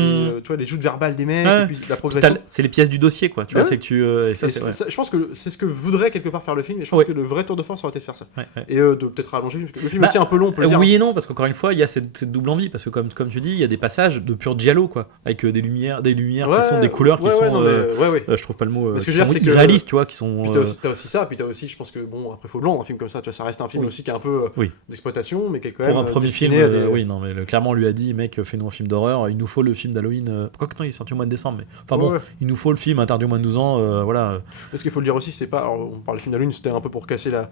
vois, les joutes verbales des mecs, Ouais. et puis la progression. C'est les pièces du dossier, quoi. Tu Ouais. vois, c'est que tu. Et ça, Et c'est vrai. je pense que c'est ce que voudrait quelque part faire le film, et je pense Ouais. que le vrai tour de force aurait été de faire ça. Ouais, ouais. Et de peut-être rallonger, parce que le film est Bah, aussi un peu long, on peut le dire. Oui et non, parce qu'encore une fois, il y a cette double envie, parce que comme tu dis, il y a des passages de pur giallo, quoi, avec des lumières qui sont des couleurs qui ouais, sont. non, mais, ouais. Je trouve pas le mot. Mais ce que qui je veux sont dire, c'est que- irréalistes, tu vois, qui sont. Puis t'as aussi ça, puis t'as aussi, je pense que bon, après faut blanc un film comme ça, tu vois, ça reste un film Oui. aussi qui est un peu Oui. d'exploitation, mais qui est quand même Pour un premier film, destiné à des- oui, non, mais clairement, on lui a dit, mec, fais-nous un film d'horreur, il nous faut le film d'Halloween. Quoi que non, il est sorti au mois de décembre, mais. Enfin bon, Ouais. il nous faut le film interdit au moins de 12 ans, voilà. Parce qu'il faut le dire aussi, c'est pas, alors on parle du film d'Halloween, c'était un peu pour casser la,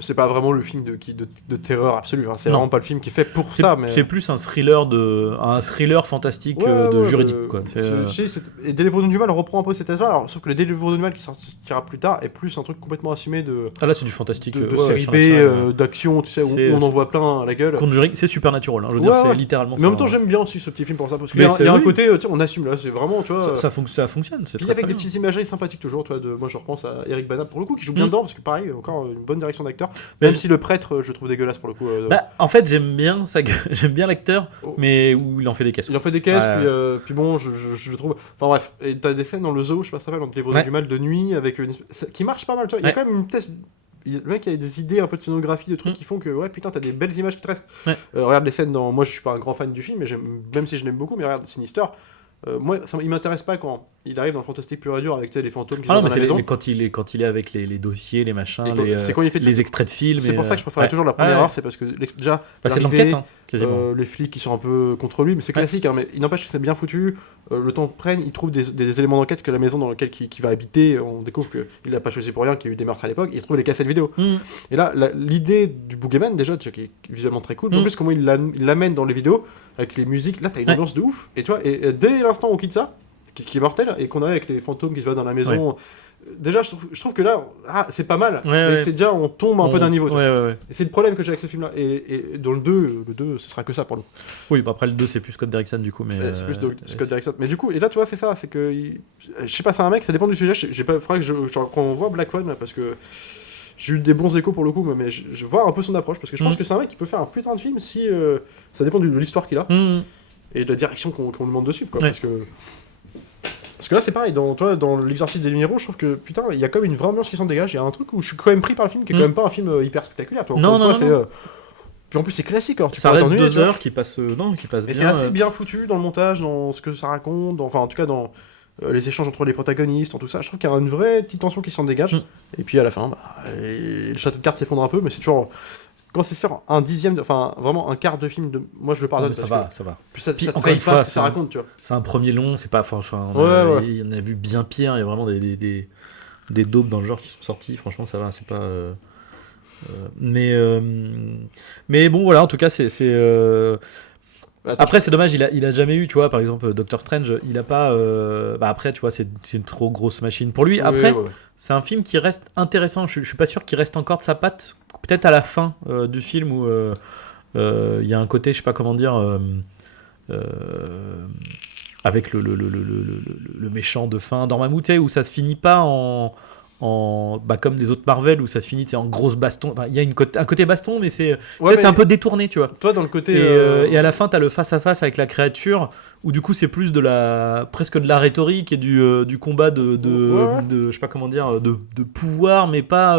c'est pas vraiment le film de terreur absolue, hein. C'est Non. vraiment pas le film qui est fait pour C'est ça, mais c'est plus un thriller fantastique Ouais, de ouais, juridique, quoi. Et Délivré du mal reprend un peu cette histoire, alors sauf que le Délivré du mal qui sortira plus tard est plus un truc complètement assumé de Ah là, c'est du fantastique. de ouais, série B, surnaturel. d'action, tu sais, C'est- où on en voit plein à la gueule. Conjuring, c'est Supernatural, hein, je veux dire, Ouais, c'est ouais. littéralement Mais en même ça, temps, hein. j'aime bien aussi ce petit film pour ça, parce qu'il Mais y a, il y a un oui. côté, tu sais, on assume là, c'est vraiment, tu vois. Ça fonctionne, c'est Puis très, avec très des bien. petites imageries sympathiques toujours, tu vois, moi je repense à Eric Bana pour le coup qui joue bien Mm. dedans parce que pareil, encore une bonne direction d'acteur, Mais même si le prêtre je trouve dégueulasse pour le coup. Bah, en fait, j'aime bien j'aime bien l'acteur, Oh. mais où il en fait des caisses. Il en fait des caisses, Ouais. puis bon, je le trouve. Enfin bref, et t'as des scènes dans le zoo, je sais pas si ça s'appelle, entre les Livres Ouais. du mal de nuit, avec qui marche pas mal, tu vois. Il y a Ouais. quand même une thèse. Le mec il a des idées un peu de scénographie, de trucs Mm. qui font que ouais putain t'as des belles images qui te restent. Ouais. Regarde les scènes dans. Moi je suis pas un grand fan du film, mais même si je l'aime beaucoup, mais regarde Sinister. Moi, il m'intéresse pas quand il arrive dans le fantastique pur et dur avec tu sais, les fantômes qui Ah sont non, mais dans la maison. quand il est avec les dossiers, les machins, Et c'est quand il fait les extraits de films. C'est et, pour ça que je préférais ouais. toujours la première Ouais. heure, c'est parce que déjà, Bah, c'est l'arrivée, l'enquête, hein, quasiment. les flics qui sont un peu contre lui, mais c'est Ouais. classique, hein, mais il n'empêche que c'est bien foutu. Le temps prenne, il trouve des éléments d'enquête, parce que la maison dans laquelle il va habiter, on découvre qu'il n'a pas choisi pour rien, qu'il y a eu des meurtres à l'époque, il trouve les cassettes vidéo. Mm. Et là, l'idée du boogeyman, déjà, qui est visuellement très cool, mais en Mm. plus, comment il l'amène dans les vidéos, avec les musiques, là, t'as une Ouais. ambiance de ouf. Et tu vois, et dès l'instant où on quitte ça, qui est mortel, et qu'on a avec les fantômes qui se battent dans la maison. Déjà, je trouve que là, c'est pas mal. Ouais, mais ouais. c'est déjà, on tombe un peu d'un niveau. Tu vois. Ouais. Et c'est le problème que j'ai avec ce film-là. Et dans le 2, ce sera que ça pour le coup. Oui, bah après le 2, c'est plus Scott Derrickson du coup, mais. C'est plus de Scott Derrickson. Mais du coup, et là, tu vois, c'est ça. C'est que. Je sais pas, c'est un mec, ça dépend du sujet. J'ai pas, faudrait que quand on voit Black Phone, là, parce que. J'ai eu des bons échos pour le coup, mais je vois un peu son approche. Parce que je pense que c'est un mec qui peut faire un putain de film si. Ça dépend de l'histoire qu'il a. Mm. Et de la direction qu'on lui demande de suivre, quoi. Ouais. Parce que là, c'est pareil, dans l'exercice des Lumières, je trouve que putain, il y a quand même une vraie ambiance qui s'en dégage. Il y a un truc où je suis quand même pris par le film, qui est quand même pas un film hyper spectaculaire. Toi. Non, Encore une non, fois, non. Puis en plus, c'est classique. Alors, tu Ça peux reste t'ennuyer, 2 tu vois. heures qui passent Mais c'est bien. assez bien foutu dans le montage, dans ce que ça raconte, enfin en tout cas dans les échanges entre les protagonistes, dans tout ça. Je trouve qu'il y a une vraie petite tension qui s'en dégage. Mm. Et puis à la fin, le château de cartes s'effondre un peu, mais c'est toujours. Quand c'est sur un dixième, enfin vraiment un quart de film, moi je le pardonne. ça parce va, que ça va. Puis ça Puis, te encore trahit une pas fois, ce que ça raconte, tu vois. C'est un premier long, c'est pas. Enfin, Ouais. il y en a vu bien pire, il y a vraiment des daubes dans le genre qui sont sortis, franchement, ça va, c'est pas. Mais bon, voilà, en tout cas, c'est. Attends, Après, c'est dommage, il a jamais eu, tu vois, par exemple, Doctor Strange, il a pas. Bah après, tu vois, c'est une trop grosse machine pour lui. Après, ouais. c'est un film qui reste intéressant. Je suis pas sûr qu'il reste encore de sa patte. Peut-être à la fin du film où il y a un côté, je sais pas comment dire, avec le méchant de fin Dormammu, tu sais, où ça se finit pas comme les autres Marvel où ça se finit en grosse baston. Enfin, il y a un côté baston, mais c'est Ouais, c'est un peu détourné, tu vois. Toi, dans le côté. Et à la fin, t'as le face à face avec la créature, où du coup c'est plus presque de la rhétorique et du combat de je sais pas comment dire, de pouvoir, mais pas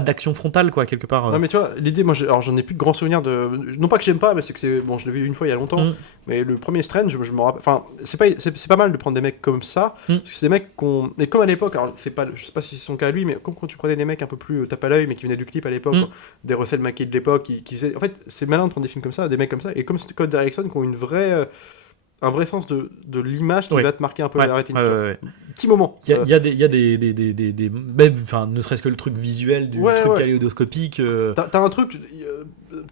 d'action frontale, quoi, quelque part. Non mais tu vois, l'idée, moi alors j'en ai plus de grands souvenirs de. Non pas que j'aime pas, mais c'est que c'est. Bon, je l'ai vu une fois il y a longtemps, Mm. mais le premier Strange, je me rappelle. Enfin, c'est pas mal de prendre des mecs comme ça, Mm. parce que c'est des mecs qu'on. Et comme à l'époque, alors je sais pas si c'est son cas à lui, mais comme quand tu prenais des mecs un peu plus tape à l'œil, mais qui venaient du clip à l'époque, Mm. quoi, des Russell McKay de l'époque, qui faisaient. En fait, c'est malin de prendre des films comme ça, des mecs comme ça, et comme Scott Derrickson qui ont un vrai sens de l'image qui Ouais. va te marquer un peu la rétine. tu vois. ouais. Petit moment. Il y a des même, enfin, ne serait-ce que le truc visuel du Ouais, truc ouais. kaléidoscopique. T'as un truc,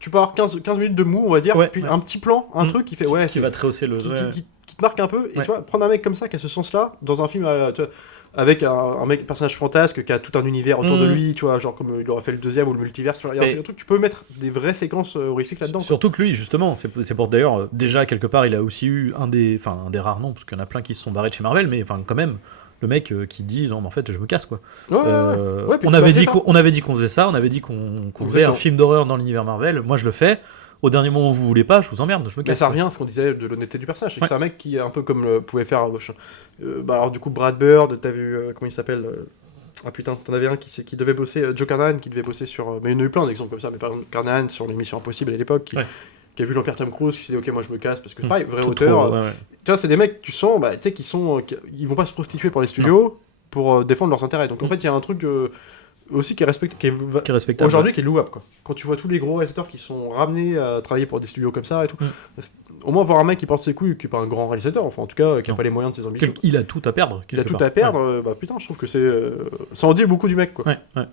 tu peux avoir 15 minutes de mou, on va dire, Ouais, puis ouais. un petit plan, un Mm. truc qui fait qui va te rehausser le. qui te marque un peu, et Ouais. tu vois, prendre un mec comme ça, qui a ce sens-là, dans un film, tu vois, avec un personnage fantasque, qui a tout un univers autour de lui, tu vois, genre comme il aurait fait le deuxième ou le multiverse, il y a Mais- un truc, tu peux mettre des vraies séquences horrifiques là-dedans. quoi. Surtout que lui, justement, c'est pour d'ailleurs, déjà, quelque part, il a aussi eu un des rares noms, parce qu'il y en a plein qui se sont barrés de chez Marvel, mais enfin, quand même, le mec qui dit non, mais en fait, je me casse, quoi. Ouais, ouais, puis On tu avait vois, dit c'est ça. on avait dit qu'on faisait ça, on avait dit qu'on faisait un Exactement. film d'horreur dans l'univers Marvel. Moi, je le fais. Au dernier moment où vous voulez pas, je vous emmerde, je me Mais casse. ça quoi. revient à ce qu'on disait de l'honnêteté du personnage, c'est que Ouais. c'est un mec qui est un peu comme pouvait faire. Alors, du coup, Brad Bird, t'as vu, comment il s'appelle Ah putain, t'en avais un qui devait bosser, Joe Carnahan, qui devait bosser sur. Mais il y en a eu plein d'exemples comme ça, mais par exemple, Carnahan sur l'émission Impossible à l'époque, qui Ouais. a vu Jean-Pierre Tom Cruise, qui s'est dit, ok, moi je me casse, parce que pareil, vrai Tout auteur. trop, ouais, ouais. Tu vois, c'est des mecs, tu sens, bah, tu sais, ils vont pas se prostituer pour les studios pour défendre leurs intérêts. Donc en fait, il y a un truc aussi qui est respecté, Qui est respectable. aujourd'hui, qui est louable, quoi. Quand tu vois tous les gros réalisateurs qui sont ramenés à travailler pour des studios comme ça et tout, au moins voir un mec qui porte ses couilles, qui est pas un grand réalisateur, enfin en tout cas, qui a Non. pas les moyens de ses ambitions. Il a tout à perdre. Il a quelque tout part. à perdre, bah putain, je trouve que c'est. Ça en dit beaucoup du mec, quoi. Ouais, ouais.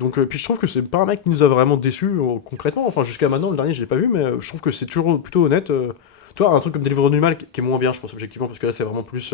Donc, puis je trouve que c'est pas un mec qui nous a vraiment déçus concrètement. Enfin, jusqu'à maintenant, le dernier, je l'ai pas vu, mais je trouve que c'est toujours plutôt honnête. Tu vois, un truc comme Deliverance du Mal qui est moins bien, je pense, objectivement, parce que là, c'est vraiment plus.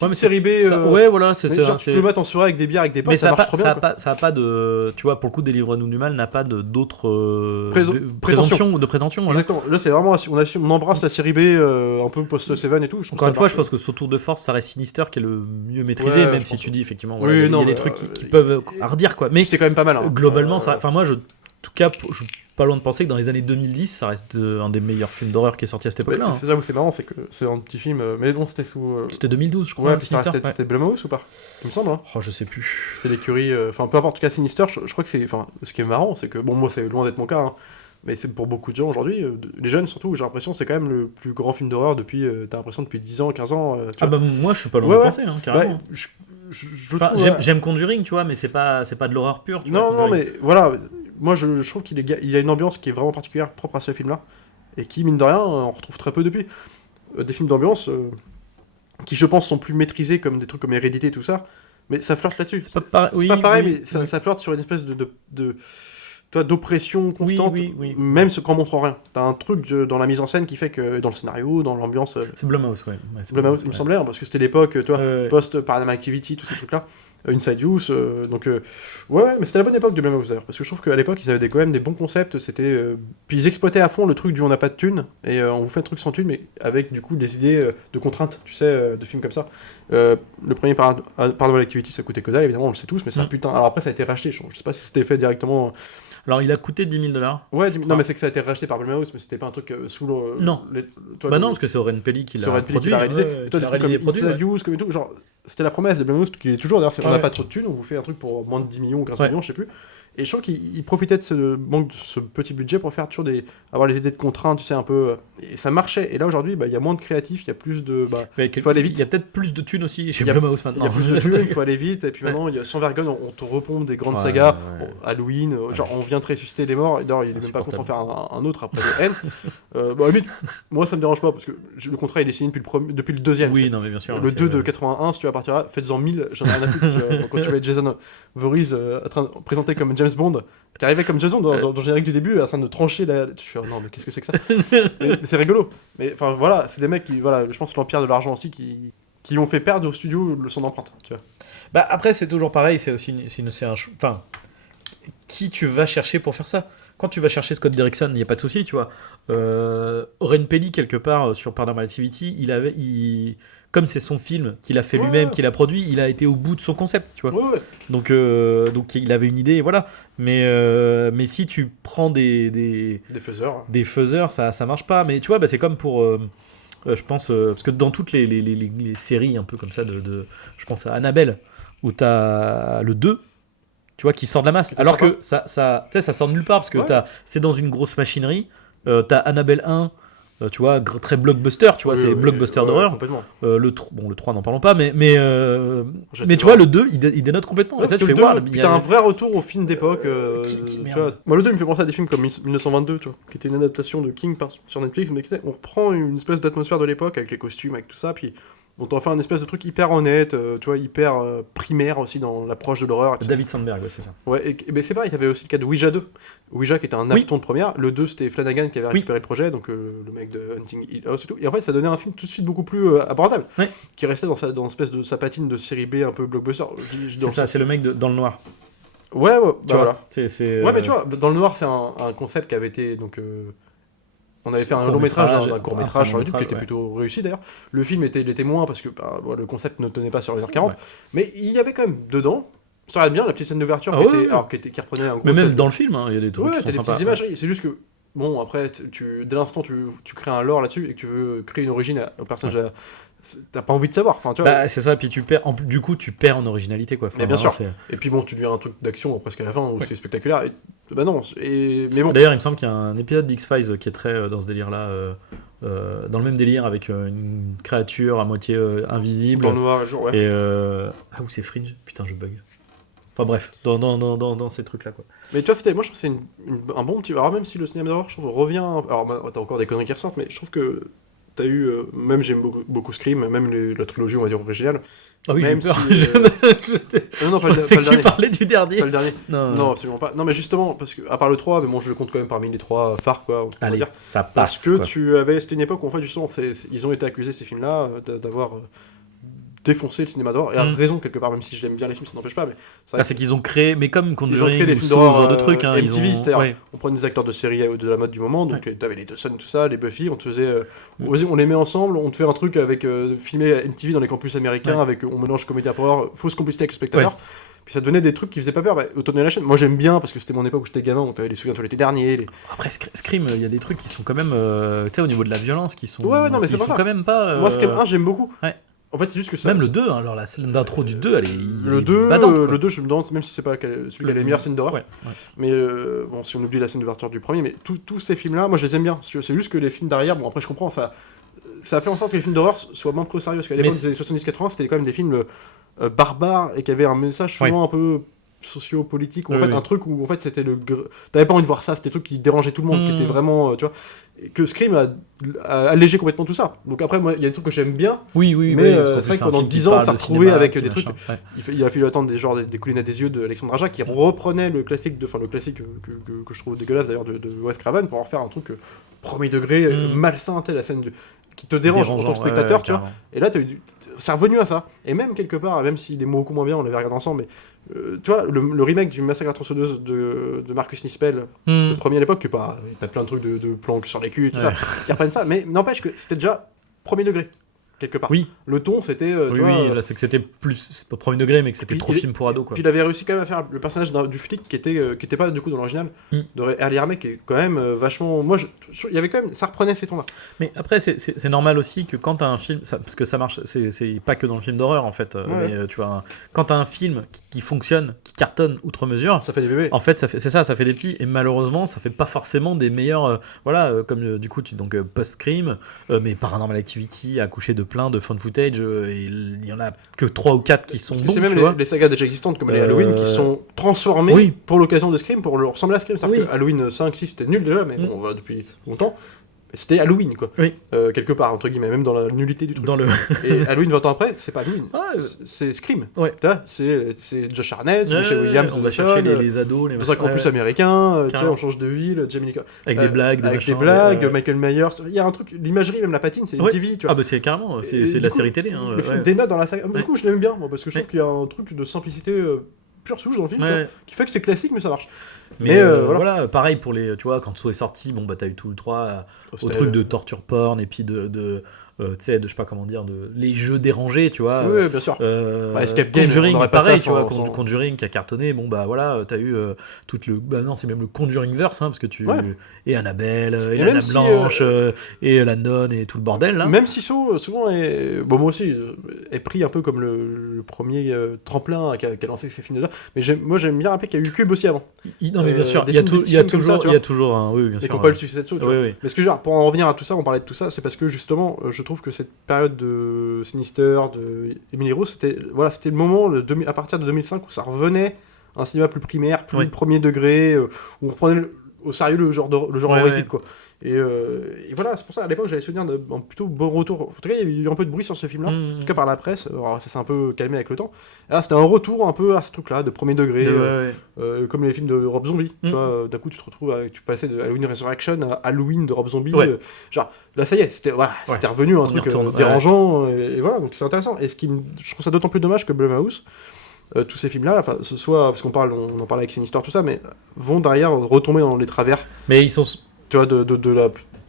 mais série B. ouais, voilà, c'est mais ça. genre, tu peux le mettre en soirée avec des bières, avec des potes, Mais ça marche trop bien. quoi. ça a pas de. Tu vois, pour le coup, Délivre-nous du mal n'a pas d'autres Prétention. de prétention. Voilà. Exactement. Là, c'est vraiment. On embrasse la série B un peu post-Seven et tout. Je trouve Encore ça une fois, marche. je pense que sur Tour de Force, ça reste Sinister qui est le mieux maîtrisé, Ouais, même je si pense tu dis effectivement, Oui, voilà, il y a non, des mais, trucs qui peuvent hardir, quoi. Mais c'est quand même pas mal. Hein. globalement, enfin, moi, en tout cas, je suis pas loin de penser que dans les années 2010, ça reste un des meilleurs films d'horreur qui est sorti à cette Mais époque-là. hein. c'est là où c'est marrant, c'est que c'est un petit film. Mais bon, c'était sous. C'était 2012, je crois. Ouais, puis ça Sinister, restait- ouais. c'était Blumhouse ou pas Il me semble. Hein. Oh, je sais plus. C'est l'écurie. Enfin, peu importe, en tout cas, Sinister, je crois que c'est. Enfin, ce qui est marrant, c'est que. Bon, moi, c'est loin d'être mon cas. Hein, mais c'est pour beaucoup de gens aujourd'hui, les jeunes surtout, j'ai l'impression c'est quand même le plus grand film d'horreur depuis. T'as l'impression depuis 10 ans, 15 ans. Tu Ah vois. bah moi, je suis pas loin Ouais, de ouais. penser, hein, carrément. Ouais, je Enfin, trouve, j'aime Conjuring, tu vois, mais c'est pas de l'horreur pure. Tu vois, Non, non, Conjuring. mais voilà, moi je trouve il a une ambiance qui est vraiment particulière, propre à ce film-là, et qui, mine de rien, on retrouve très peu depuis. Des films d'ambiance qui, je pense, sont plus maîtrisés comme des trucs comme Hérédité et tout ça, mais ça flirte là-dessus. C'est pas C'est pas pareil, oui, mais ça, oui. ça flirte sur une espèce tu vois, d'oppression constante, oui. même ce qu'en montre rien. T'as un truc dans la mise en scène qui fait que, dans le scénario, dans l'ambiance, C'est Blumhouse, ouais. C'est Blumhouse, il me ouais. semblait, hein, parce que c'était l'époque, tu vois, Ouais, ouais. post-Paranormal Activity, tous ces trucs-là, Inside Use, ouais, mais c'était la bonne époque de Blumhouse d'ailleurs, parce que je trouve qu'à l'époque, ils avaient quand même des bons concepts, puis ils exploitaient à fond le truc du on n'a pas de thunes, et on vous fait un truc sans thunes, mais avec du coup des idées de contraintes, tu sais, de films comme ça. Le premier Paranormal Activity, ça coûtait que dalle, évidemment, on le sait tous, mais c'est un putain. Alors après, ça a été racheté, je sais pas si c'était fait directement. Alors, il a coûté 10 000 $. Ouais, non, mais c'est que ça a été racheté par Blumhouse, mais c'était pas un truc sous le. Non. toi, Bah non, parce que c'est Oren Pelli qui c'est l'a Red Pelli produit. qui l'a réalisé. ouais, Et toi, qui des l'a trucs réalisé et comme produit. Inside Use, comme et tout, genre, c'était la promesse de Blumhouse, qui est toujours, d'ailleurs, on Ouais. n'a pas trop de thunes, on vous fait un truc pour moins de 10 millions ou 15 Ouais. millions, je sais plus. Et je trouve qu'il profitait de ce manque de ce petit budget pour faire toujours avoir les idées de contraintes, tu sais, un peu. Et ça marchait. Et là, aujourd'hui, bah, il y a moins de créatifs, il y a plus de. Bah, Mais faut aller vite. Il y a peut-être plus de thunes aussi chez Il y a- Blumhouse il y maintenant. a plus de thunes, il faut aller vite, et puis maintenant, sans vergogne, on te repompe des grandes Ouais, sagas, ouais. bon, Halloween, genre on vient de ressusciter les morts, et d'ailleurs il est même pas content Insupportable. de faire un autre après The End. Bah, à la limite, moi ça me dérange pas, parce que le contrat il est signé depuis le deuxième. Oui, non, mais bien sûr. Le c'est- 2 de 81, si tu vas partir là, faites-en 1000, j'en ai rien à foutre. Tu vois. Quand tu vois Jason Voorhees en train de présenter comme James Bond, qui arrivait comme Jason dans le générique du début, en train de trancher tu fais, non mais qu'est-ce que c'est que ça mais c'est rigolo. Mais enfin voilà, c'est des mecs qui, voilà, je pense l'empire de l'argent aussi, qui ont fait perdre au studio son empreinte, tu vois. Bah après, c'est toujours pareil, c'est aussi enfin, qui tu vas chercher pour faire ça? Quand tu vas chercher Scott Derrickson, il n'y a pas de souci, tu vois. Oren Pelli, quelque part, sur Paranormal Activity, comme c'est son film qu'il a fait Ouais, lui-même, ouais. qu'il a produit, il a été au bout de son concept, tu vois. Ouais. Donc il avait une idée, voilà. Mais si tu prends des faiseurs, ça marche pas. Mais tu vois, bah, c'est comme pour, je pense, parce que dans toutes les séries un peu comme ça, je pense à Annabelle, où t'as le 2, tu vois, qui sort de la masse. C'était Alors sympa. que ça sort de nulle part, parce que Ouais. c'est dans une grosse machinerie. T'as Annabelle 1, tu vois, très blockbuster, tu vois, c'est blockbuster d'horreur. Complètement. Le 3, n'en parlons pas, mais tu J'adore. vois, le 2, il dénote complètement. Ouais, Et toi, parce tu que fais le voir. 2, puis t'as un vrai retour au film d'époque. Qui tu merde. vois. Moi, le 2, il me fait penser à des films comme 1922, tu vois, qui était une adaptation de King sur Netflix, mais on reprend une espèce d'atmosphère de l'époque avec les costumes, avec tout ça, puis on t'en fait un espèce de truc hyper honnête, tu vois, hyper primaire aussi dans l'approche de l'horreur. etc. David Sandberg, ouais, c'est ça. Ouais, mais c'est pareil, il y avait aussi le cas de Ouija 2. Ouija qui était un afton de première, le 2 c'était Flanagan qui avait récupéré le projet, donc le mec de Hunting Hill House et tout. Et en fait, ça donnait un film tout de suite beaucoup plus abordable, Ouais. qui restait dans l'espèce de sa patine de série B un peu blockbuster. C'est ça, c'est le mec dans le noir. Ouais, Tu bah vois, voilà. c'est, Ouais, mais tu vois, dans le noir, c'est un concept qui avait été donc. On avait fait un long métrage, un court métrage sur YouTube qui était plutôt réussi d'ailleurs. Le film il était moins parce que le concept ne tenait pas sur les 1h40, mais il y avait quand même dedans. Ça regarde bien la petite scène d'ouverture qui reprenait un gros. Mais même set. dans le film, il y a des trucs Ouais, qui t'as sont des sympas. petites imageries. C'est juste que bon, après, dès l'instant tu crées un lore là-dessus et que tu veux créer une origine au personnage, t'as pas envie de savoir. Enfin, tu vois. Bah, c'est ça, puis tu perds, du coup, tu perds en originalité, quoi. Enfin, Mais bien sûr. c'est- Et puis bon, tu deviens un truc d'action presque à la fin où c'est spectaculaire. Bah non. Mais bon. D'ailleurs, il me semble qu'il y a un épisode d'X-Files qui est très dans ce délire-là, dans le même délire, avec une créature à moitié invisible. Blanc noir, jour, ouais. Et ah, où c'est Fringe? Putain, je bug. Enfin bref, dans ces trucs-là, quoi. Mais tu vois, moi je trouve que c'est un bon petit. Alors même si le cinéma d'horreur, je trouve, revient. Alors t'as encore des conneries qui ressortent, mais je trouve que t'as eu. Même j'aime beaucoup Scream, même la trilogie, on va dire, originale. Ah oui, j'ai Même peur. si, non, pas Je pensais le que tu dernier. parlais du dernier. Pas le dernier. Non, Non, absolument pas. Non, mais justement, parce que, à part le 3, mais bon, je le compte quand même parmi les 3 phares, quoi. On va Allez, dire. ça Parce passe. que quoi. c'était une époque où, en fait, justement, ils ont été accusés, ces films-là, d'avoir défoncé le cinéma d'horreur. Et à raison, quelque part, même si j'aime bien les films, ça n'empêche pas. Mais Ah, c'est qu'ils ont créé, mais comme ils ont Conjuring créé les ou films Saw, ce d'horreur genre de trucs, hein, ils ont. MTV, c'est-à-dire, Ouais. on prenait des acteurs de série de la mode du moment, donc t'avais les Dawson, tout ça, les Buffy, on te faisait, vas-y, on les met ensemble, on te fait un truc avec filmé à MTV dans les campus américains, avec on mélange comédie horreur, fausse complicité avec le spectateur. Puis ça donnait des trucs qui faisaient pas peur. Bah, Automne la chaîne, moi j'aime bien parce que c'était mon époque où j'étais gamin, on t'avait les Souviens-toi l'été dernier. Après, Scream, il y a des trucs qui sont quand même, tu sais, au niveau de la violence, qui sont, Ouais, non, mais qui c'est pas sont ça. quand même pas. Moi Scream 1, j'aime beaucoup. Ouais. En fait, c'est juste que ça. Même le 2, hein, alors la scène d'intro du 2, elle est. Le 2, je me demande, même si c'est pas celui qui a les meilleures scènes d'horreur. Ouais. Mais bon, si on oublie la scène d'ouverture du premier, mais tous ces films-là, moi je les aime bien. C'est juste que les films derrière, bon après je comprends, ça a fait en sorte que les films d'horreur soient moins pris au sérieux. Parce qu'à l'époque des années 70-80, c'était quand même des films barbares et qui avaient un message souvent un peu socio-politique, ou en fait un truc où en fait c'était t'avais pas envie de voir ça, c'était des trucs qui dérangeaient tout le monde, qui était vraiment, tu vois, et que Scream a allégé complètement tout ça. Donc après, moi, il y a des trucs que j'aime bien, oui, mais parce qu'en c'est plus, vrai que pendant 10 ans, ça se retrouvait avec des trucs. Il a fallu attendre des collines à des yeux d'Alexandre Aja qui reprenait le classique, que je trouve dégueulasse d'ailleurs de Wes Craven, pour en faire un truc premier degré, malsain, la scène qui te dérange en tant que spectateur, tu vois. Et là, c'est revenu à ça. Et même quelque part, même s'il est beaucoup moins bien, on l'avait regardé ensemble, mais tu vois, le remake du Massacre à la tronçonneuse de Marcus Nispel, le premier à l'époque, t'as plein de trucs de planques sur les culs et tout ça, qui reprennent ça, mais n'empêche que c'était déjà premier degré. Quelque part. Oui. Le ton, c'était. Là, c'est que c'était plus. C'est pas premier degré, mais que c'était trop film pour ado, quoi. Puis il avait réussi quand même à faire le personnage du flic qui était pas du coup dans l'original, de Early Armey, qui est quand même vachement. Moi, il y avait quand même. Ça reprenait ces tons-là. Mais après, c'est normal aussi que quand t'as un film. Parce que ça marche, c'est pas que dans le film d'horreur, en fait. Mais tu vois, quand t'as un film qui fonctionne, qui cartonne outre mesure. Ça fait des bébés. En fait, ça fait des petits. Et malheureusement, ça fait pas forcément des meilleurs. Comme du coup, post-Scream, mais Paranormal Activity, accouché de plein de fan footage. Et il y en a que 3 ou 4 qui sont bons. C'est même les sagas déjà existantes comme les Halloween qui sont transformées pour l'occasion de Scream, pour ressembler à Scream. C'est-à-dire que Halloween 5, 6 c'était nul déjà, mais bon, on va depuis longtemps. C'était Halloween, quoi. Quelque part, entre guillemets, même dans la nullité du truc. Et Halloween 20 ans après, c'est pas Halloween, c'est Scream. C'est Josh Hartnett, Michelle Williams, on va chercher les ados, dans un campus américain, on change de ville, Jamie Lee avec des blagues, Michael Myers. Il y a un truc, l'imagerie, même la patine, c'est une TV, tu vois. Ah bah c'est carrément, c'est de la série télé. Le film des notes dans la saga. Du coup, je l'aime bien, parce que je trouve qu'il y a un truc de simplicité pure souche dans le film, qui fait que c'est classique, mais ça marche. Mais voilà, pareil pour les, tu vois, quand Saw est sorti, bon bah t'as eu tout le droit au truc de torture porn et puis tu sais, je sais pas comment dire, de les jeux dérangés, tu vois. Oui, bien sûr. Escape Game, Conjuring, pareil, tu vois, Conjuring qui a cartonné, bon bah voilà, t'as eu non, c'est même le Conjuring-verse, parce que et Annabelle, et la Dame Blanche, et la nonne, et tout le bordel, là. Même si Saw, souvent, moi aussi, est pris un peu comme le premier tremplin qui a lancé ces films-là, mais moi j'aime bien rappeler qu'il y a eu Cube aussi avant. Non mais bien sûr, il y a toujours un, oui, bien sûr. Et qu'on pas le succès de Saw, tu vois. Mais ce que je veux dire, pour en revenir à tout ça, on parlait de tout ça, c'est parce que justement, je trouve que cette période de Sinister, de Emily Rose, c'était le moment, à partir de 2005, où ça revenait à un cinéma plus primaire, plus premier degré, où on reprenait au sérieux le genre horrifique, quoi. Et voilà, c'est pour ça, à l'époque, j'avais souvenir d'un plutôt bon retour. En tout cas, il y a eu un peu de bruit sur ce film-là, en tout cas par la presse. Alors, ça s'est un peu calmé avec le temps. Et là, c'était un retour un peu à ce truc-là, de premier degré, comme les films de Rob Zombie. Tu vois, d'un coup, tu te retrouves, tu passais de Halloween Resurrection à Halloween de Rob Zombie. Genre, là, ça y est, c'était revenu un truc dérangeant. Et voilà, donc c'est intéressant. Et je trouve ça d'autant plus dommage que Blumhouse, tous ces films-là, enfin, ce soit, parce on en parlait avec Sinister, tout ça, mais vont derrière retomber dans les travers. Mais ils sont... Tu vois, de la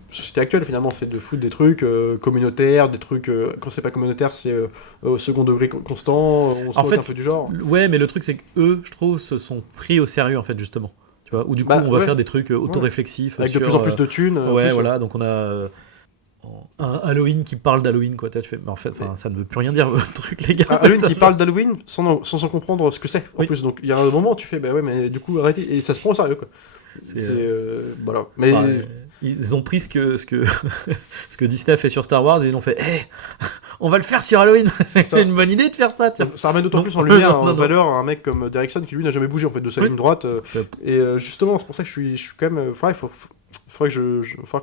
société actuelle, finalement, c'est de foutre des trucs communautaires, des trucs, quand c'est pas communautaire, c'est au second degré constant, on se moque un peu du genre. Ouais, mais le truc, c'est qu'eux, je trouve, se sont pris au sérieux, en fait, justement. Tu vois, où du coup, on va faire des trucs autoréflexifs. Avec de plus en plus de thunes. Voilà, donc on a... un Halloween qui parle d'Halloween, quoi. Tu fais, mais en fait, ça ne veut plus rien dire, votre truc, les gars. Un Halloween qui parle d'Halloween sans en comprendre ce que c'est, en plus. Donc il y a un moment où tu fais, bah ouais, mais du coup, arrêtez. Et ça se prend au sérieux, quoi. Voilà. Mais... ils ont pris ce que Disney a fait sur Star Wars et ils ont fait, on va le faire sur Halloween. C'est une bonne idée de faire ça, tiens. Ça remet d'autant plus en lumière, en valeur, un mec comme Derrickson qui lui n'a jamais bougé, en fait, de sa ligne droite. Et justement, c'est pour ça que je suis quand même... faudrait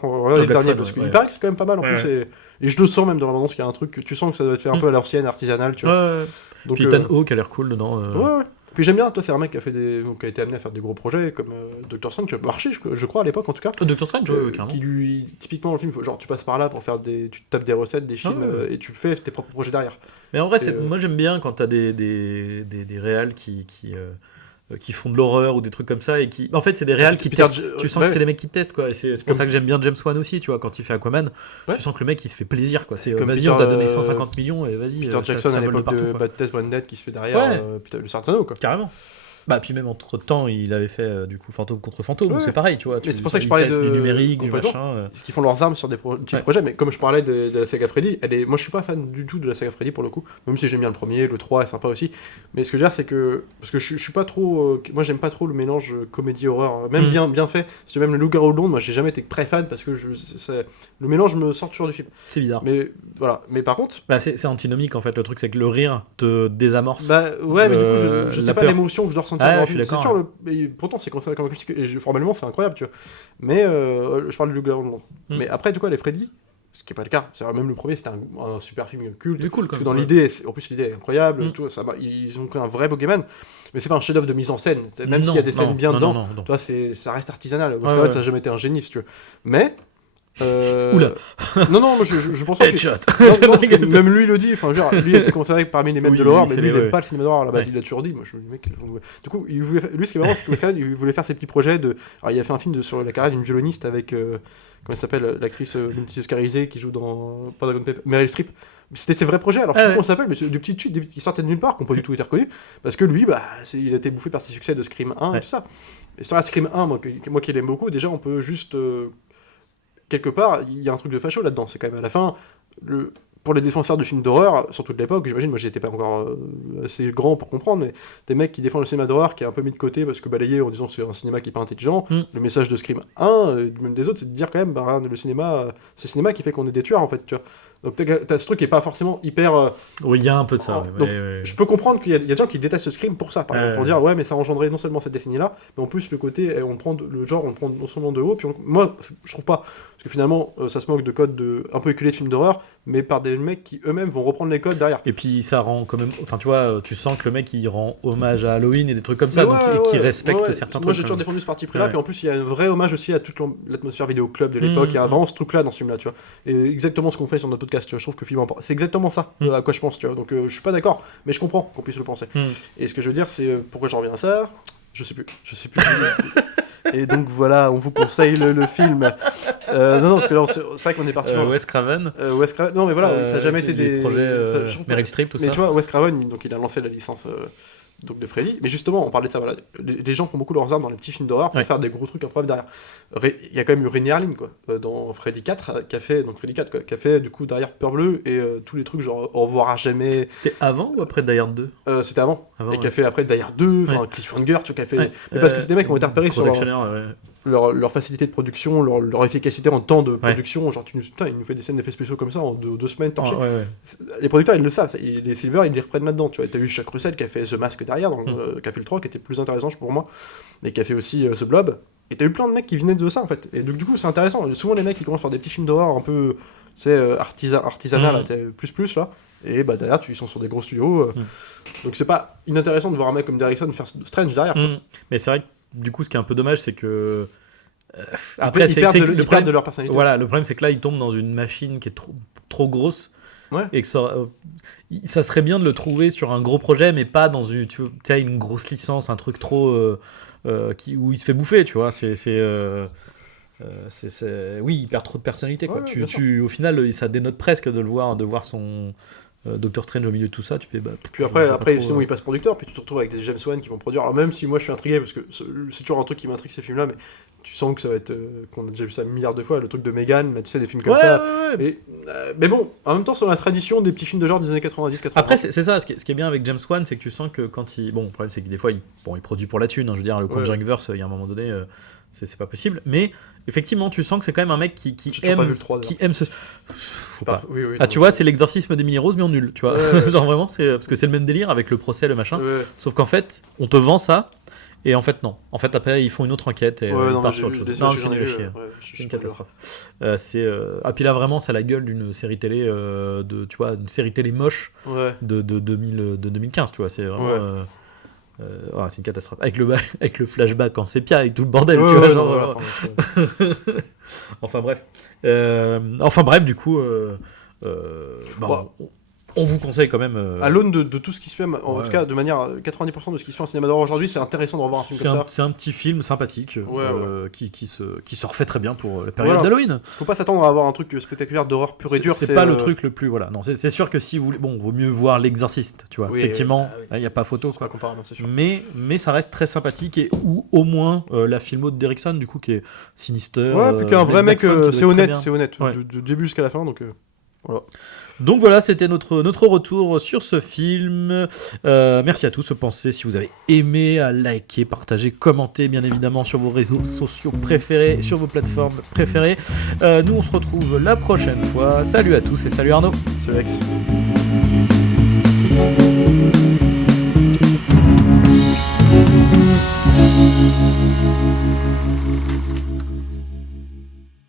qu'on regarde les derniers, parce qu'il paraît que c'est quand même pas mal en plus, et je le sens même dans la bande-annonce qu'il y a un truc, tu sens que ça doit être fait un peu à l'ancienne, artisanal, tu vois. Donc, puis Ethan Hawke a l'air cool dedans. Ouais. Puis j'aime bien, toi c'est un mec qui a été amené à faire des gros projets comme Doctor Strange, qui a marché, je crois à l'époque en tout cas. Doctor Strange, carrément. Qui lui, typiquement dans le film, genre tu passes par là pour faire tu te tapes des recettes, des films, et tu fais tes propres projets derrière. Mais en vrai, moi j'aime bien quand t'as des réals qui font de l'horreur ou des trucs comme ça, et qui en fait c'est des réals qui testent, tu sens que c'est des mecs qui testent, quoi, et c'est pour ça que j'aime bien James Wan aussi, tu vois, quand il fait Aquaman, tu sens que le mec il se fait plaisir, quoi, c'est vas-y, on t'a donné 150 millions et vas-y, Peter Jackson à l'époque de Bad Test Branded qui se fait derrière le Sartano, quoi. Carrément. Bah puis même entre temps il avait fait du coup Fantôme contre Fantôme, c'est pareil, tu vois. Mais c'est pour ça que je parlais du numérique, du machin. Qui font leurs armes sur des petits projets, mais comme je parlais de la saga Freddy, moi je suis pas fan du tout de la saga Freddy pour le coup, même si j'aime bien le premier, le 3 est sympa aussi. Mais ce que je veux dire c'est que parce que je suis pas trop, moi j'aime pas trop le mélange comédie horreur, même bien fait. Si même le Loup-garou de Londres, moi j'ai jamais été très fan parce que le mélange me sort toujours du film. C'est bizarre. Mais voilà, mais par contre, c'est antinomique en fait, le truc c'est que le rire te désamorce. Mais du coup je sais pas l'émotion que je dois ressentir. Je suis d'accord. Pourtant c'est considéré comme un classique et formellement c'est incroyable, tu vois. Mais je parle du Loup-garou de Londres. Mais après du coup les Freddy, ce qui est pas le cas, c'est même le premier c'était un super film culte. C'est cool, parce que dans l'idée, en plus l'idée est incroyable, tout ça, ils ont pris un vrai Boogeyman, mais c'est pas un chef-d'œuvre de mise en scène. Même s'il y a des scènes bien dedans, toi ça reste artisanal. Parce que ça a jamais été un génie, si tu veux. Mais Oula. Non, moi je pense pas que... Même lui le dit, enfin genre, lui était considéré parmi les maîtres de l'horreur, mais lui il aime pas le cinéma d'horreur à la base, il l'a toujours dit. Moi je me dis mec, du coup, lui ce qui est marrant, c'est qu'il voulait faire ses petits projets de. Alors il a fait un film sur la carrière d'une violoniste avec comment elle s'appelle, l'actrice multi-oscarisée qui joue dans Pentagon Paper, Meryl Streep. C'était ses vrais projets, alors je sais pas comment ça s'appelle, mais c'est des petites suites qui sortaient de nulle part, qui n'ont pas du tout été reconnues, parce que lui, il a été bouffé par ses succès de Scream 1 et tout ça. Et sur la Scream 1, moi qui l'aime beaucoup, déjà on peut juste... quelque part, il y a un truc de facho là-dedans. C'est quand même à la fin, pour les défenseurs de films d'horreur, surtout de l'époque, j'imagine, moi j'étais pas encore assez grand pour comprendre, mais des mecs qui défendent le cinéma d'horreur qui est un peu mis de côté parce que balayé en disant que c'est un cinéma qui est pas intelligent. Le message de Scream 1, même des autres, c'est de dire quand même, le cinéma, c'est le cinéma qui fait qu'on est des tueurs en fait, tu vois. Donc t'as ce truc qui est pas forcément hyper... Oui, il y a un peu de ça. Donc, je peux comprendre qu'il y a des gens qui détestent ce Scream pour ça, par exemple, pour dire mais ça a engendré non seulement cette décennie-là, mais en plus le côté, on prend le genre, on le prend non seulement de haut, puis moi je trouve pas, parce que finalement ça se moque de codes un peu éculés de films d'horreur, mais par des mecs qui eux-mêmes vont reprendre les codes derrière. Et puis ça rend quand même, enfin tu vois, tu sens que le mec il rend hommage à Halloween et des trucs comme ça, donc qui respecte certains trucs. Moi j'ai toujours défendu ce parti pris là, puis en plus il y a un vrai hommage aussi à toute l'atmosphère vidéoclub de l'époque, il y a vraiment ce truc là dans ce film là, tu vois. Et exactement ce qu'on fait sur notre podcast, tu vois, je trouve que le film c'est exactement ça à quoi je pense, tu vois. Donc je suis pas d'accord, mais je comprends qu'on puisse le penser. Et ce que je veux dire, c'est pourquoi j'en reviens à ça, je sais plus. Et donc voilà, on vous conseille le film. Non, parce que là, c'est vrai qu'on est parti. Wes Craven. Non, mais voilà, ça n'a jamais été des projets. Meryl Streep, tout ça. Mais tu vois, Wes Craven, donc il a lancé la licence. Donc de Freddy, mais justement on parlait de ça, voilà. Les gens font beaucoup leurs armes dans les petits films d'horreur pour faire des gros trucs incroyables derrière. Il y a quand même eu Renny Harlin quoi, dans Freddy 4 qui a fait du coup derrière Peur Bleue et tous les trucs genre Au revoir à jamais. C'était avant ou après Die Hard 2 C'était avant et qui a fait après Die Hard 2, Cliffhanger, tu vois, qui a fait mais parce que c'est des mecs qui ont été repérés sur leur facilité de production, leur efficacité en temps de production, genre il nous fait des scènes d'effets spéciaux comme ça en 2 semaines torché. Les producteurs ils le savent, les Silver ils les reprennent là-dedans, tu vois. T'as eu Chuck Russell qui a fait The Mask derrière, qui a fait le 3 qui était plus intéressant pour moi, mais qui a fait aussi The Blob, Et t'as eu plein de mecs qui venaient de ça en fait. Et donc du coup c'est intéressant. Souvent les mecs qui commencent par des petits films d'horreur un peu, tu sais, artisanal, là, tu sais, plus là. Et bah derrière ils sont sur des gros studios. Donc c'est pas inintéressant de voir un mec comme Derrickson faire Strange derrière. Quoi. Mais c'est vrai que du coup ce qui est un peu dommage c'est que Après ils perdent de leur personnalité. Voilà, le problème c'est que là ils tombent dans une machine qui est trop grosse. Ouais. Et que ça serait bien de le trouver sur un gros projet, mais pas dans une grosse licence, un truc trop où il se fait bouffer, tu vois. Oui, il perd trop de personnalité, quoi. Ouais, au final, ça dénote presque de voir son Doctor Strange au milieu de tout ça. Tu fais. Puis après sinon il passe producteur, puis tu te retrouves avec des James Wan qui vont produire. Alors même si moi je suis intrigué parce que c'est toujours un truc qui m'intrigue ces films-là, mais tu sens que ça va être qu'on a déjà vu ça un milliard de fois, le truc de Megan, tu sais, des films comme ça. Ouais. Et, mais bon, en même temps, c'est dans la tradition des petits films de genre des années 90-80. Après, c'est ça, ce qui est bien avec James Wan, c'est que tu sens que quand il. Bon, le problème, c'est que des fois, il produit pour la thune. Hein, je veux dire, le Conjuringverse, il y a un moment donné, c'est pas possible. Mais effectivement, tu sens que c'est quand même un mec qui aime ce. Faut pas. Oui, tu vois, c'est l'exorcisme d'Emily Rose, mais en nul. Tu vois, genre vraiment, parce que c'est le même délire avec le procès, le machin. Sauf qu'en fait, on te vend ça. Et en fait, non. En fait, après, ils font une autre enquête et ils partent sur autre chose. Non, c'est nul à chier. C'est une catastrophe. Puis là, vraiment, ça a la gueule d'une série télé, une série télé moche de 2015, tu vois. C'est vraiment... c'est une catastrophe. Avec le flashback en sépia, avec tout le bordel, tu vois. Genre, enfin, bref. Du coup... on vous conseille quand même. À l'aune de tout ce qui se fait, en tout cas de manière 90% de ce qui se fait en cinéma d'horreur aujourd'hui, c'est intéressant de revoir un film comme ça. C'est un petit film sympathique qui se refait très bien pour la période d'Halloween. Faut pas s'attendre à avoir un truc spectaculaire d'horreur pur et dur. C'est pas le truc le plus. Voilà. Non, c'est sûr que si vous voulez. Bon, vaut mieux voir L'Exorciste, tu vois. Effectivement, il n'y a pas photo. C'est pas comparable, c'est sûr. Mais ça reste très sympathique et ou au moins la filmo de Derrickson, du coup, qui est Sinister. Ouais, puis qu'un vrai mec, c'est honnête. Du début jusqu'à la fin, donc voilà. Donc voilà, c'était notre retour sur ce film. Merci à tous. Pensez, si vous avez aimé, à liker, partager, commenter, bien évidemment, sur vos réseaux sociaux préférés, sur vos plateformes préférées. Nous, on se retrouve la prochaine fois. Salut à tous et salut Arnaud. Salut Alex.